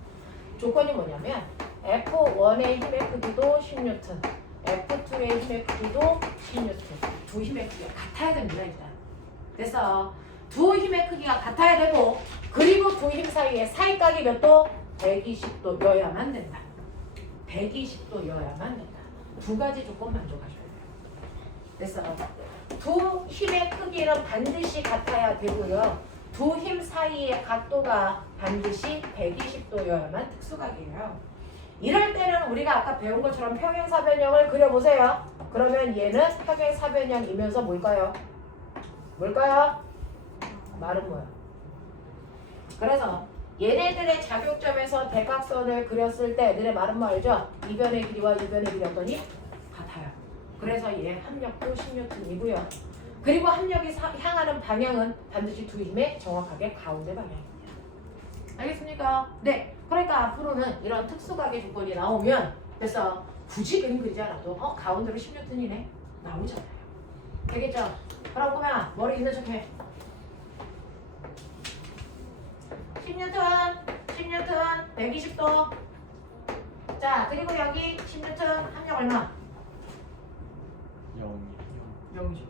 조건이 뭐냐면 F1의 힘의 크기도 10N, F2의 힘의 크기도 10N. 두 힘의 크기가 같아야 됩니다. 일단. 그래서 두 힘의 크기가 같아야 되고 그리고 두 힘 사이의 사이각이 몇 도? 120도여야만 된다. 120도여야만 된다. 두 가지 조건 만족하셔야 돼요. 그래서 두 힘의 크기는 반드시 같아야 되고요. 두 힘 사이의 각도가 반드시 120도여야만 특수각이에요. 이럴 때는 우리가 아까 배운 것처럼 평행사변형을 그려보세요. 그러면 얘는 평행사변형이면서 뭘까요? 뭘까요? 말은 뭐야? 그래서 얘네들의 작용점에서 대각선을 그렸을 때 얘들의 말은 뭐 알죠? 이변의 길이와 이변의 길이 어떠니? 같아요. 그래서 얘 합력도 10N이고요. 그리고 합력이 향하는 방향은 반드시 두 힘의 정확하게 가운데 방향입니다. 알겠습니까? 네. 그러니까 앞으로는 이런 특수각의 조건이 나오면 그래서 굳이 그림 그리지 않아도 가운데로 10N이네 나오잖아요. 되겠죠? 그럼 꼬마 머리 있는 척해. 10N 120도 자, 그리고 여기 10N 합력 얼마? 0이요. 0이죠.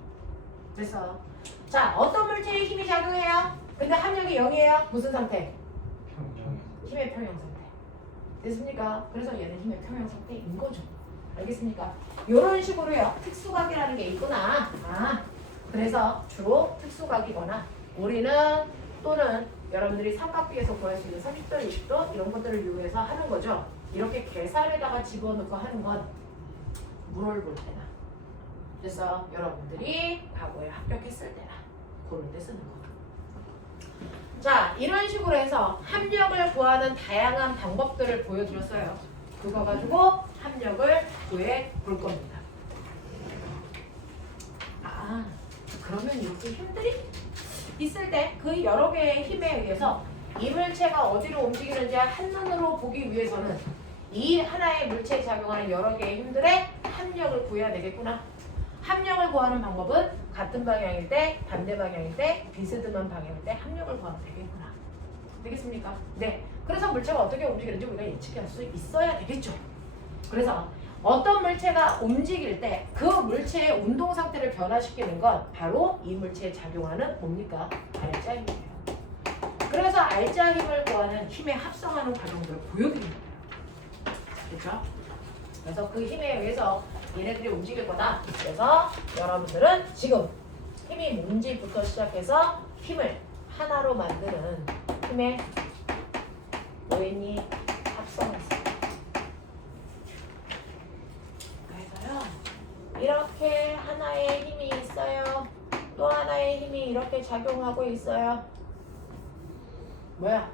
됐어. 자, 어떤 물체에 힘이 작용해요? 근데 합력이 0이에요. 무슨 상태? 평형. 힘의 평형 상태. 됐습니까? 그래서 얘는 힘의 평형 상태인 거죠. 알겠습니까? 이런 식으로요. 특수각이라는 게 있구나. 아, 그래서 주로 특수각이거나 우리는 또는 여러분들이 삼각비에서 구할 수 있는 30도, 60도 이런 것들을 이용해서 하는 거죠. 이렇게 계산에다가 집어넣고 하는 건 물을 볼 때나 그래서 여러분들이 과거에 합격했을 때나 그럴 때 쓰는 거. 자, 이런 식으로 해서 합력을 구하는 다양한 방법들을 보여드렸어요. 그거 가지고 합력을 구해 볼 겁니다. 아, 그러면 이렇게 힘들이 있을 때 그 여러 개의 힘에 의해서 이 물체가 어디로 움직이는지 한눈으로 보기 위해서는 이 하나의 물체에 작용하는 여러 개의 힘들의 합력을 구해야 되겠구나. 합력을 구하는 방법은 같은 방향일 때, 반대 방향일 때, 비스듬한 방향일 때 합력을 구하면 되겠구나. 되겠습니까? 네. 그래서 물체가 어떻게 움직이는지 우리가 예측할 수 있어야 되겠죠. 그래서 어떤 물체가 움직일 때 그 물체의 운동 상태를 변화시키는 건 바로 이 물체에 작용하는 뭡니까? 알자 힘이에요. 그래서 알자 힘을 구하는 힘에 합성하는 과정들을 보여드립니다. 그렇죠? 그래서 그 힘에 의해서 얘네들이 움직일 거다. 그래서 여러분들은 지금 힘이 뭔지부터 시작해서 힘을 하나로 만드는 힘의 뭐했니? 합성했어요. 그래서요 이렇게 하나의 힘이 있어요. 또 하나의 힘이 이렇게 작용하고 있어요. 뭐야?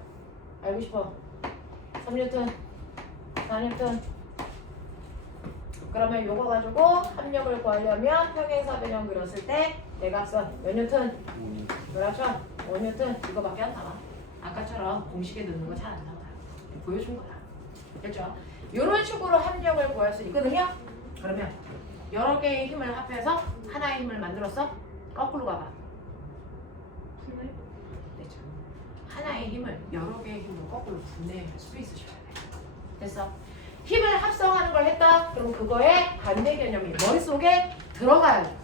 알고 싶어? 3N, 4N. 그러면 요거 가지고 합력을 구하려면 평행사 변형 그렸을 때 대각선 몇 뉴턴? 5. 그렇죠? 5뉴턴 이거밖에 안 나와. 아까처럼 공식에 넣는 거 잘 안 나와. 보여준 거야. 그렇죠? 이런 식으로 합력을 구할 수 있거든요. 그러면 여러 개의 힘을 합해서 하나의 힘을 만들었어? 거꾸로 가봐. 분해. 됐죠? 하나의 힘을 여러 개의 힘으로 거꾸로 분해할 수 있으셔야 돼. 됐어? 힘을 합성하는 걸 했다? 그럼 그거의 반대 개념이 머릿속에 들어가야 돼.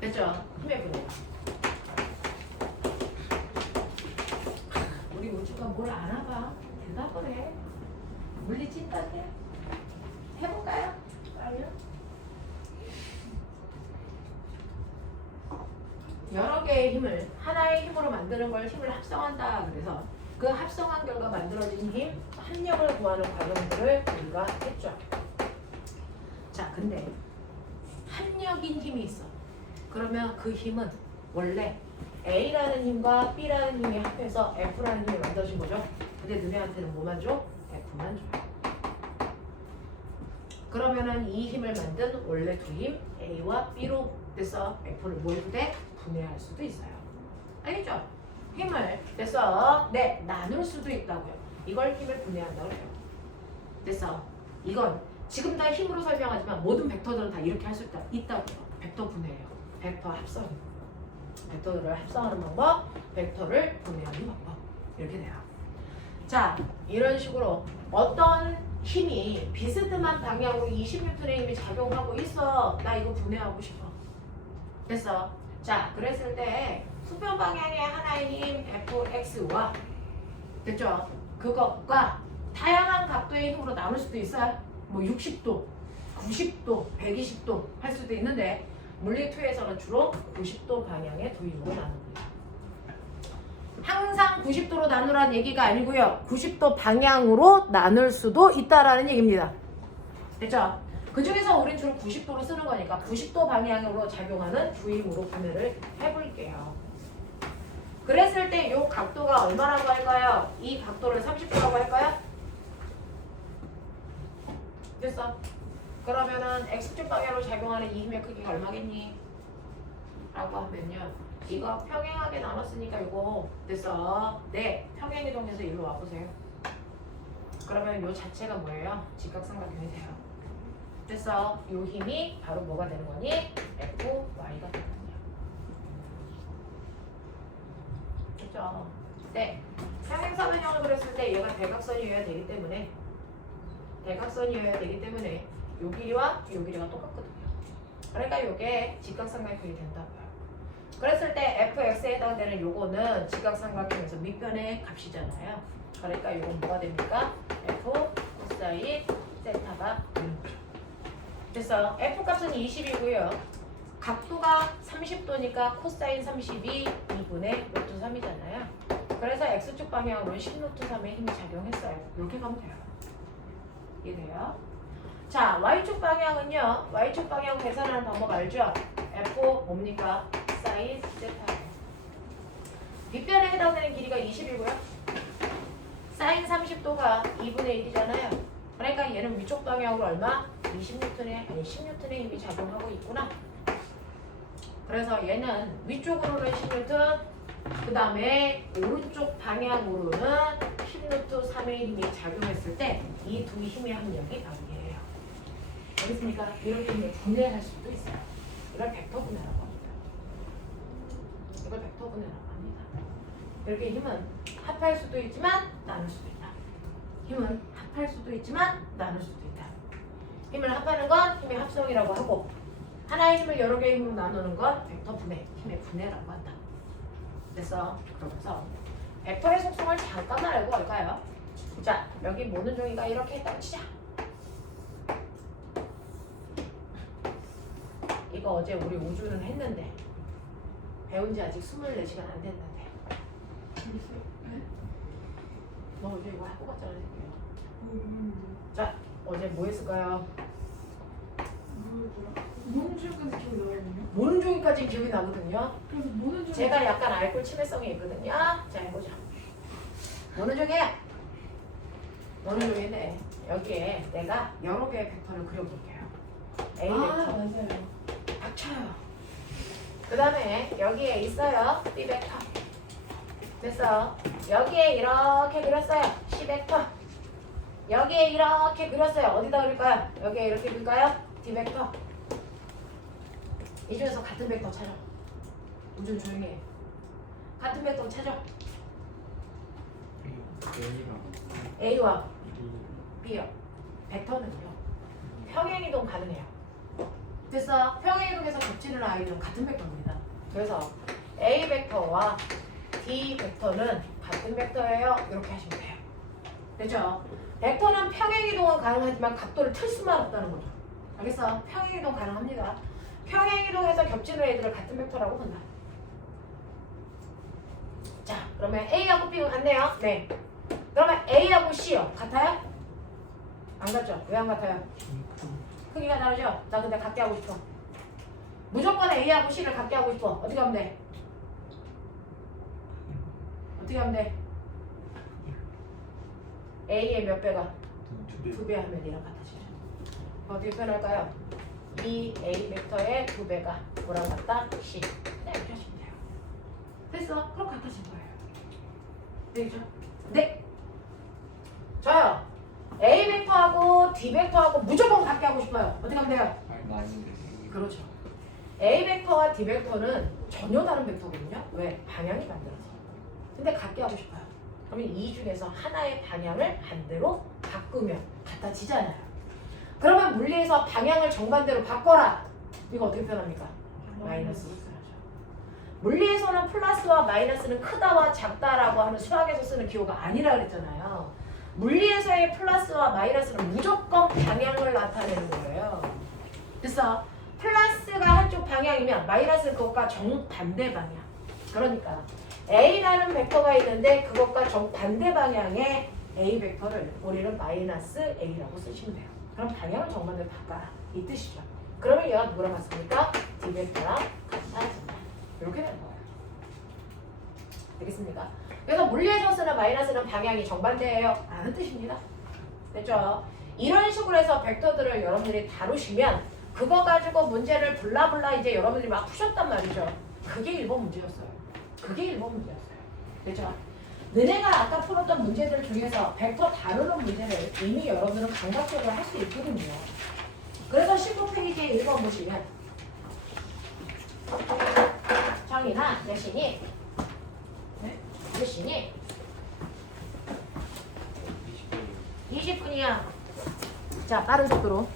됐죠? 힘의 분해. 우리 우주가 뭘 알아봐. 대답을 해. 물리 찐따게. 해볼까요? 빨리요. 여러 개의 힘을 하나의 힘으로 만드는 걸 힘을 합성한다. 그래서 그 합성한 결과 만들어진 힘, 합력을 구하는 과정들을 우리가 했죠. 자, 근데 합력인 힘이 있어. 그러면 그 힘은 원래 A라는 힘과 B라는 힘이 합해서 F라는 힘이 만들어진 거죠. 근데 너네한테는 뭐만 줘? F만 줘요. 그러면은 이 힘을 만든 원래 두 힘 A와 B로 됐어. F를 뭘 돼? 분해할 수도 있어요. 알겠죠? 힘을 됐어. 네, 나눌 수도 있다고요. 이걸 힘을 분해한다고 해요. 됐어. 이건 지금 다 힘으로 설명하지만 모든 벡터들은 다 이렇게 할 수 있다고요. 벡터 분해예요. 벡터 합성. 벡터를 합성하는 방법, 벡터를 분해하는 방법. 이렇게 돼요. 자, 이런 식으로 어떤 힘이 비스듬한 방향으로 20N의 힘이 작용하고 있어. 나 이거 분해하고 싶어. 됐어. 자, 그랬을 때 수평 방향의 하나의 힘 fx와 됐죠? 그것과 다양한 각도의 힘으로 나눌 수도 있어요. 뭐 60도, 90도, 120도 할 수도 있는데 물리2에서는 주로 90도 방향의 두 힘으로 나눕니다. 항상 90도로 나누라는 얘기가 아니고요. 90도 방향으로 나눌 수도 있다라는 얘기입니다. 됐죠? 그 중에서 우린 주로 90도로 쓰는 거니까 90도 방향으로 작용하는 두 힘으로 분해를 해볼게요. 그랬을 때 이 각도가 얼마라고 할까요? 이 각도를 30도라고 할까요? 됐어. 그러면은 X축 방향으로 작용하는 이 힘의 크기가 얼마겠니? 라고 하면요. 이거 평행하게 나눴으니까 이거 됐어. 네, 평행이동해서 일로 와보세요. 그러면 이 자체가 뭐예요? 직각삼각형이 돼요. 됐어. 이 힘이 바로 뭐가 되는 거니? FY가 되거든요. 됐죠? 네. 평행사변형을 그렸을 때 얘가 대각선이어야 되기 때문에 대각선이어야 되기 때문에 요 길이와 요 길이가 똑같거든요. 그러니까 요게 직각삼각형이 된다고요. 그랬을 때 fx에 해당되는 요거는 직각삼각형에서 밑변의 값이잖아요. 그러니까 요건 뭐가 됩니까? f 코사인 세타가 되는 거죠. 그래서 f 값은 20이고요. 각도가 30도니까 코사인 32 2분의 루트 3이잖아요. 그래서 x축 방향으로는 10루트 3의 힘이 작용했어요. 이렇게 가면 돼요. 이해돼요? 자, y축 방향은요. y축 방향 계산하는 방법 알죠? f 뭡니까? 사인 세타. 빗변에 해당되는 길이가 20이고요. 사인 30도가 2분의 1이잖아요. 그러니까 얘는 위쪽 방향으로 얼마? 10N의 힘이 작용하고 있구나. 그래서 얘는 위쪽으로는 10N, 그 다음에 오른쪽 방향으로는 10루트 3의 힘이 작용했을 때 이 두 힘의 합력이 나오게요. 알겠습니까? 이렇게 힘을 분해할 수도 있어요. 이걸 벡터 분해라고 합니다. 이걸 벡터 분해라고 합니다. 이렇게 힘은 합할 수도 있지만 나눌 수도 있다. 힘은 합할 수도 있지만 나눌 수도 있다. 힘을 합하는 건 힘의 합성이라고 하고 하나의 힘을 여러 개의 힘으로 나누는 건 벡터 분해, 힘의 분해라고 한다. 그래서 그러면서 벡터의 속성을 잠깐만 알고 갈까요? 자, 여기 모는 종이가 이렇게 했다고 치자. 이거 어제 우리 5주는 했는데 배운 지 아직 24시간 안 됐는데 너 어제 이거 하고 갔잖아. 자, 어제 뭐 했을까요? 모는 중까지 기억이 나거든요. 모는 종이까지 기억이 나거든요. 그래서 모는 중 제가 약간 알코올 침해성이 있거든요. 자, 해보자. 모는 종이야. 모는 종이인데 여기에 내가 여러 개의 벡터를 그려볼게요. A 벡터 맞아요. 닥쳐요. 그 다음에 여기에 있어요. B 벡터. 됐어. 여기에 이렇게 그렸어요. C 벡터. 여기에 이렇게 그렸어요. 어디다 그릴까요? 여기에 이렇게 그릴까요? D 벡터. 이 중에서 같은 벡터 찾아. 우준 조용히 해. 같은 벡터 찾아. A와 B요. 벡터는요. 평행이동 가능해요. 됐어. 평행이동에서 겹치는 아이들은 같은 벡터입니다. 그래서 A 벡터와 D 벡터는 같은 벡터예요. 이렇게 하시면 돼요. 됐죠? 벡터는 평행이동은 가능하지만 각도를 틀 수만 없다는 거죠. 알겠어? 평행이동 가능합니다. 평행이동에서 겹치는 애들을 같은 벡터라고 본다. 자, 그러면 A하고 B가 같네요. 네. 그러면 A하고 C요. 같아요? 안 같죠? 왜 안 같아요? 크기가 다르죠? 나 근데 같게 하고 싶어. 무조건 A하고 C를 같게 하고 싶어. 어떻게 하면 돼? 어떻게 하면 돼? A의 몇 배가? 2배 하면 이랑 같아지죠. 어떻게 표현할까요? 이 A 벡터의 2배가 뭐랑 같다? C. 네, 이렇게 하시면 돼요. 됐어? 그럼 같아진 거예요. 되겠죠? 네. 저요. A 벡터하고 D 벡터하고 무조건 같게 하고 싶어요. 어떻게 하면 돼요? 그렇죠. A 벡터와 D 벡터는 전혀 다른 벡터거든요. 왜? 방향이 반대라서. 근데 같게 하고 싶어요. 그러면 이 중에서 하나의 방향을 반대로 바꾸면 같아지잖아요. 그러면 물리에서 방향을 정반대로 바꿔라. 이거 어떻게 표현합니까? 마이너스로 써야죠. 물리에서는 플러스와 마이너스는 크다와 작다라고 하는 수학에서 쓰는 기호가 아니라 그랬잖아요. 물리에서의 플러스와 마이너스는 무조건 방향을 나타내는 거예요. 그래서 플러스가 한쪽 방향이면 마이너스는 그것과 정반대 방향. 그러니까 A라는 벡터가 있는데 그것과 정반대 방향의 A 벡터를 우리는 마이너스 A라고 쓰시면 돼요. 그럼 방향을 정반대로 바꿔라. 이 뜻이죠. 그러면 얘가 누구랑 같습니까? D 벡터랑 같아진다. 이렇게 되는 거예요. 되겠습니까? 그래서 물리에서 쓰는 마이너스는 방향이 정반대예요. 라는 뜻입니다. 됐죠? 이런 식으로 해서 벡터들을 여러분들이 다루시면 그거 가지고 문제를 블라블라 이제 여러분들이 막 푸셨단 말이죠. 그게 1번 문제였어요. 그게 1번 문제였어요. 됐죠? 너네가 아까 풀었던 문제들 중에서 벡터 다루는 문제를 이미 여러분들은 감각적으로 할 수 있거든요. 그래서 19페이지에 1번 보시면 정이나 여신이 몇 시니? 20분이야. 자, 빠른 속도로.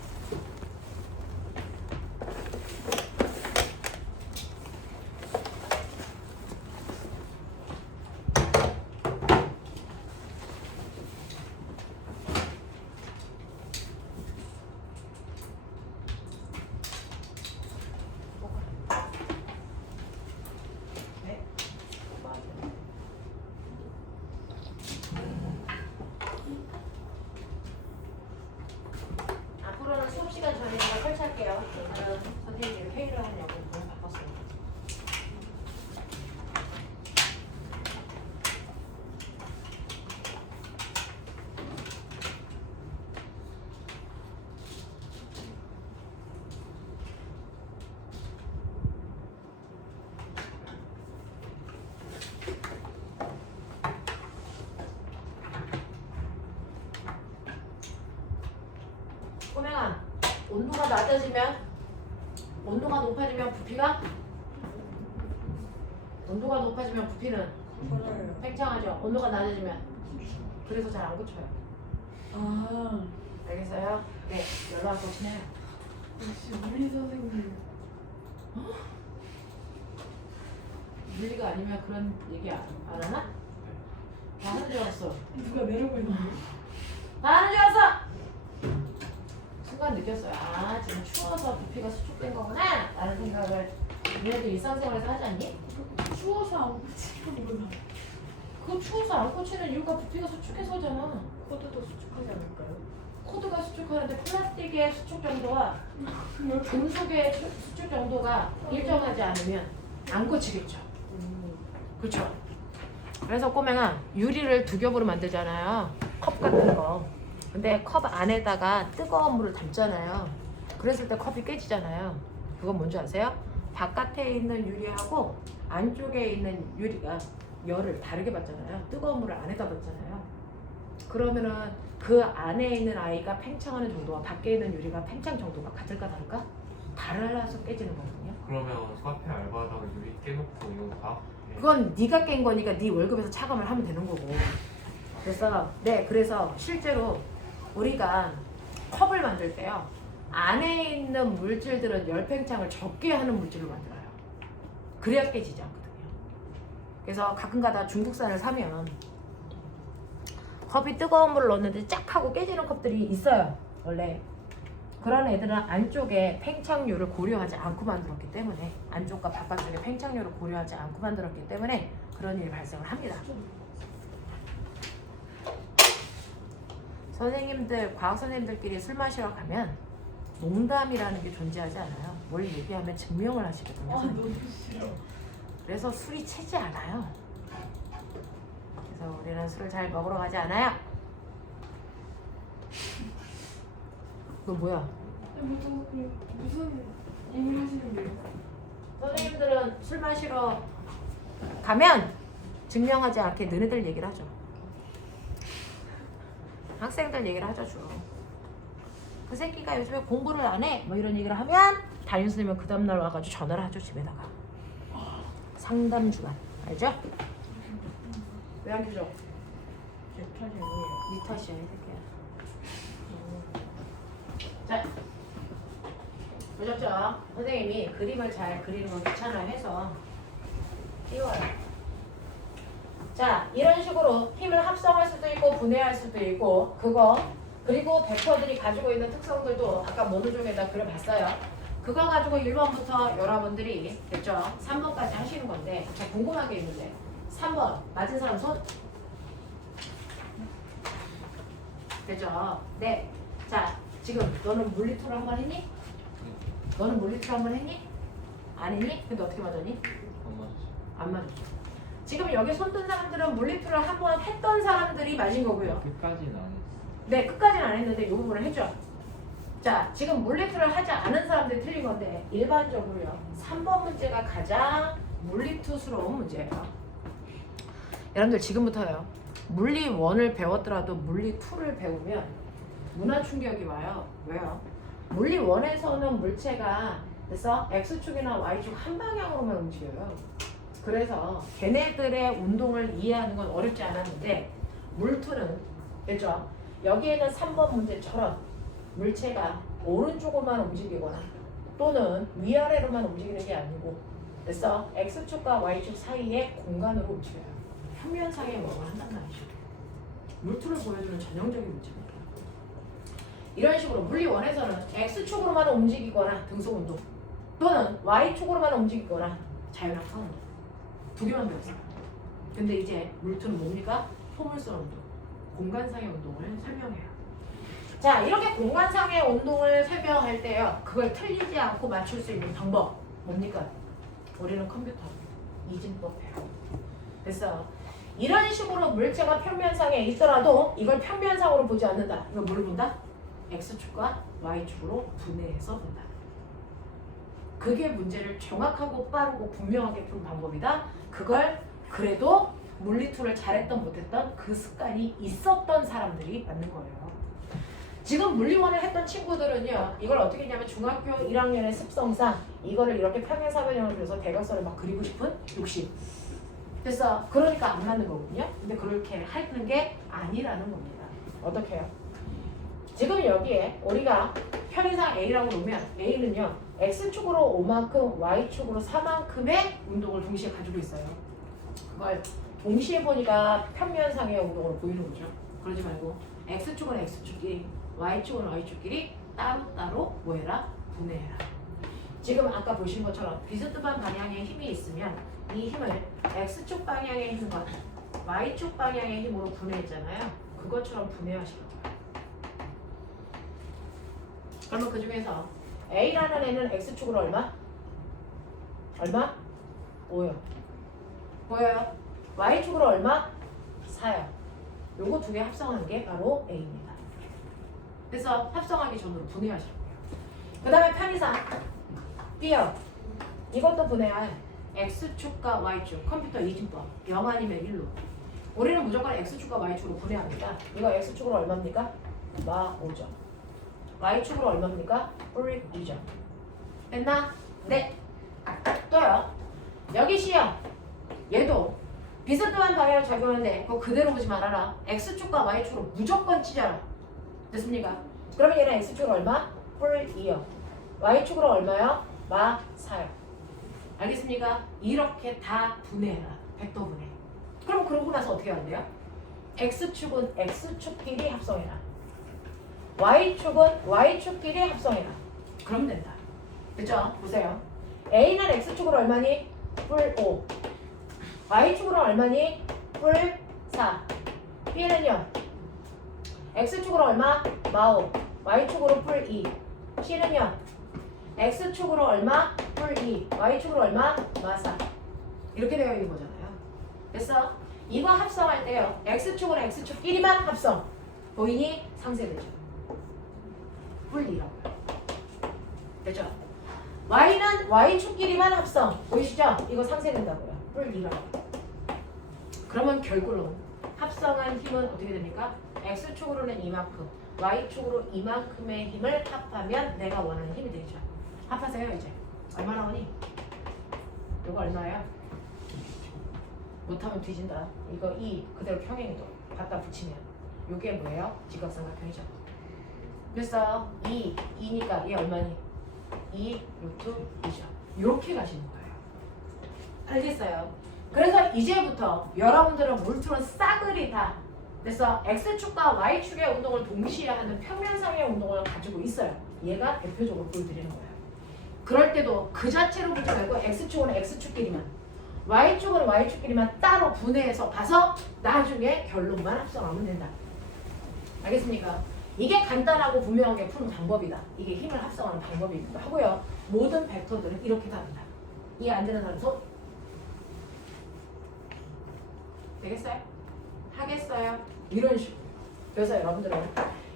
네. 앞으로는 수업 시간 전에 제가 설치할게요. 오늘은 선생님이 회의를 하냐고 너무 바빴어요. 꼬맹아, 온도가 낮아지면 온도가 높아지면 부피는 걸어요. 팽창하죠. 온도가 낮아지면 그래서 잘 안 고쳐요. 아, 알겠어요? 네, 연락 안 고치네요. 역시 물리 선생님. 물리가 아니면 그런 얘기 안 하나? 다 하는 줄 알았어. 누가 내려고 있는데? 다 하는 줄 알았어. 순간 느꼈어요. 아, 지금 추워서 부피가 수축된 거구나 라는 생각을 니네도 일상생활에서 하지 않니? 추워서 안 붙이는구나. 그거 추워서 안 꽂히는 이유가 부피가 수축해서잖아. 코드도 수축하지 않을까요? 코드가 수축하는데 플라스틱의 수축 정도와 금속의 수축 정도가 일정하지 않으면 안 꽂히겠죠. 그렇죠? 그래서 꼬맹아, 유리를 두 겹으로 만들잖아요. 컵 같은 거. 근데 컵 안에다가 뜨거운 물을 담잖아요. 그랬을 때 컵이 깨지잖아요. 그건 뭔지 아세요? 바깥에 있는 유리하고 안쪽에 있는 유리가 열을 다르게 받잖아요. 뜨거운 물을 안에다 받잖아요. 그러면은 그 안에 있는 아이가 팽창하는 정도와 밖에 있는 유리가 팽창 정도가 같을까 다를까? 달라서 깨지는 거거든요. 그러면 카페 알바하다가 유리 깨놓고 이거 다? 그건 네가 깬 거니까 네 월급에서 차감을 하면 되는 거고. 그래서 실제로 우리가 컵을 만들 때요, 안에 있는 물질들은 열 팽창을 적게 하는 물질로 만들어요. 그래야 깨지지 않거든요. 그래서 가끔가다 중국산을 사면 컵이 뜨거운 물을 넣었는데 쫙 하고 깨지는 컵들이 있어요. 원래 그런 애들은 안쪽에 팽창률을 고려하지 않고 만들었기 때문에, 안쪽과 바깥쪽에 팽창률을 고려하지 않고 만들었기 때문에 그런 일이 발생을 합니다. 선생님들, 과학 선생님들끼리 술 마시러 가면 농담이라는 게 존재하지 않아요. 뭘 얘기하면 증명을 하시거든요. 아, 너무 싫어. 그래서 술이 채지 않아요. 그래서 우리는 술을 잘 먹으러 가지 않아요. 너 뭐야? 무슨 일을 하시는데요? 선생님들은 술 마시러 가면 증명하지 않게 너네들 얘기를 하죠. 학생들 얘기를 하죠, 주로. 그 새끼가 요즘에 공부를 안 해? 뭐 이런 얘기를 하면 담임 선생님은 그 다음날 와가지고 전화를 하죠, 집에다가. 상담 주간. 알죠? 왜 안 주죠? 제 탓이 아니에요. 네 탓이야, 이 새끼야. 자, 보셨죠? 선생님이 그림을 잘 그리는 건 귀찮아해서 띄워요. 자, 이런 식으로 힘을 합성할 수도 있고 분해할 수도 있고, 그리고 벡터들이 가지고 있는 특성들도 아까 모노종에다 그려봤어요. 그거 가지고 1번부터 여러분들이 됐죠? 3번까지 하시는 건데, 자, 궁금한 게 있는데 3번 맞은 사람 손? 됐죠? 네. 자, 지금 너는 물리투를 한 번 했니? 너는 물리투를 한 번 했니? 안 했니? 근데 어떻게 맞았니? 안 맞았어. 안 맞았죠. 지금 여기 손든 사람들은 물리투를 한 번 했던 사람들이 맞은 거고요. 끝까지는 안 했어. 네, 끝까지는 안 했는데 이 부분을 해줘. 자, 지금 물리투를 하지 않은 사람들이 틀린 건데, 일반적으로요, 3번 문제가 가장 물리투스러운 문제예요. 여러분들 지금부터요, 물리 1을 배웠더라도 물리 2를 배우면 문화 충격이 와요. 왜요? 물리 1에서는 물체가 그래서 X축이나 Y축 한 방향으로만 움직여요. 그래서 걔네들의 운동을 이해하는 건 어렵지 않았는데, 물2는 됐죠? 여기에는 3번 문제처럼 물체가 오른쪽으로만 움직이거나 또는 위아래로만 움직이는 게 아니고 그래서 X축과 Y축 사이의 공간으로 움직여요. 평면상의 원을 한단 말이죠. 물투를 보여주는 전형적인 물체입니다. 이런 식으로 물리원에서는 X축으로만 움직이거나 등속운동 또는 Y축으로만 움직이거나 자율합성 운동 두 개만 배웠어요. 근데 이제 물투는 뭡니까? 포물선 운동, 공간상의 운동을 설명해요. 자, 이렇게 공간상의 운동을 설명할 때요. 그걸 틀리지 않고 맞출 수 있는 방법 뭡니까? 우리는 컴퓨터 이진법 해요. 그래서 이런 식으로 물체가 평면상에 있더라도 이걸 평면상으로 보지 않는다. 이거 뭘 본다? X축과 Y축으로 분해해서 본다. 그게 문제를 정확하고 빠르고 분명하게 푸는 방법이다. 그걸 그래도 물리투를 잘했던 못했던 그 습관이 있었던 사람들이 맞는 거예요. 지금 물리원을 했던 친구들은요. 이걸 어떻게 했냐면 중학교 1학년의 습성상 이거를 이렇게 평행사변형을 그려서 대각선을 막 그리고 싶은 욕심. 그래서 그러니까 안 맞는 거거든요. 근데 그렇게 하는 게 아니라는 겁니다. 어떻게 해요? 지금 여기에 우리가 편의상 A라고 놓으면 A는요. X축으로 5만큼 Y축으로 4만큼의 운동을 동시에 가지고 있어요. 그걸 동시에 보니까 평면상의 운동으로 보이는 거죠. 그러지 말고 X축은 X축끼리 Y축은 Y축끼리 따로따로 뭐해라? 분해해라. 지금 아까 보신 것처럼 비스듬한 방향의 힘이 있으면 이 힘을 X축 방향의 힘과 Y축 방향의 힘으로 분해했잖아요. 그것처럼 분해하시라고요. 그러면 그 중에서 A라는 애는 X축으로 얼마? 얼마? 5요. 보여요? Y축으로 얼마? 4요. 요거 두 개 합성한 게 바로 A입니다. 그래서 합성하기 전으로 분해하시라고요. 그 다음에 편의상 B요. 이것도 분해야 X축과 Y축 컴퓨터 이진법 0 아니면 1로 우리는 무조건 X축과 Y축으로 분해합니다. 이거 X축으로 얼마입니까? 마 5점. Y축으로 얼마입니까? 뿔 2점. 됐나? 네. 또요. 여기 C요. 얘도 비스듬한 방향을 적용하는데 그거 그대로 보지 말아라. X축과 Y축으로 무조건 치자라. 됐습니까? 그러면 얘는 X축으로 얼마? 뿔 2요. Y축으로 얼마요? 마 4요. 알겠습니까? 이렇게 다 분해해라. 벡터 분해. 그럼 그러고 나서 어떻게 해야 돼요? X축은 X축끼리 합성해라. Y축은 Y축끼리 합성해라. 그러면 된다. 그죠? 보세요. A는 X축으로 얼마니? 뿔 5. Y축으로 얼마니? 뿔 4. B는요? X축으로 얼마? 마 5. Y축으로 뿔 2. C는요? X축으로 얼마? 뿔 2. Y축으로 얼마? 마 4. 이렇게 되어 있는 거잖아요. 됐어? 이거 합성할 때요. X축은 X축끼리만 합성. 보이니? 상쇄되죠. 뿔 2라고요. 됐죠? Y는 Y축끼리만 합성. 보이시죠? 이거 상쇄된다고요. 뿔 2라고요. 그러면 결국은 합성한 힘은 어떻게 됩니까? X축으로는 이만큼, Y축으로 이만큼의 힘을 합하면 내가 원하는 힘이 되죠. 합하세요 이제. 얼마 나오니? 이거 얼마예요? 못하면 뒤진다. 이거 2 그대로 평행이도 갖다 붙이면 이게 뭐예요? 직각삼각형이죠. 그래서 2니까 얘 얼마니? 2 루트 2죠. 이렇게 가시는 거예요. 알겠어요? 그래서 이제부터 여러분들은 물투는 싸그리 다 그래서 X축과 Y축의 운동을 동시에 하는 평면상의 운동을 가지고 있어요. 얘가 대표적으로 보여드리는 거예요. 그럴 때도 그 자체로 보지 말고 X축은 X축끼리만 Y축은 Y축끼리만 따로 분해해서 봐서 나중에 결론만 합성하면 된다. 알겠습니까? 이게 간단하고 분명하게 푸는 방법이다. 이게 힘을 합성하는 방법이기도 하고요. 모든 벡터들은 이렇게 다른다. 이해 안 되는 사람 손? 되겠어요? 하겠어요? 이런 식으로. 그래서 여러분들은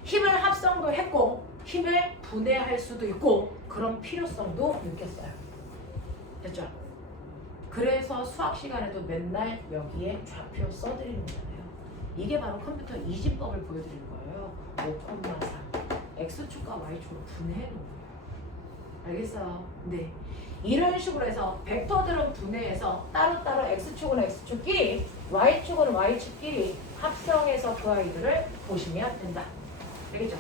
힘을 합성도 했고 힘을 분해할 수도 있고 그런 필요성도 느꼈어요. 됐죠? 그래서 수학 시간에도 맨날 여기에 좌표 써드리는 거잖아요. 이게 바로 컴퓨터 이진법을 보여드리는 거예요. 5,4 X축과 Y축으로 분해해놓은 거예요. 알겠어요? 네. 이런 식으로 해서 벡터들은 분해해서 따로따로 X축은 X축끼리 Y축은 Y축끼리 합성해서 그 아이들을 보시면 된다. 알겠죠?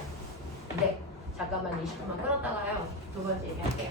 네. 잠깐만 20분만 끌었다가요. 두 번째 얘기할게요.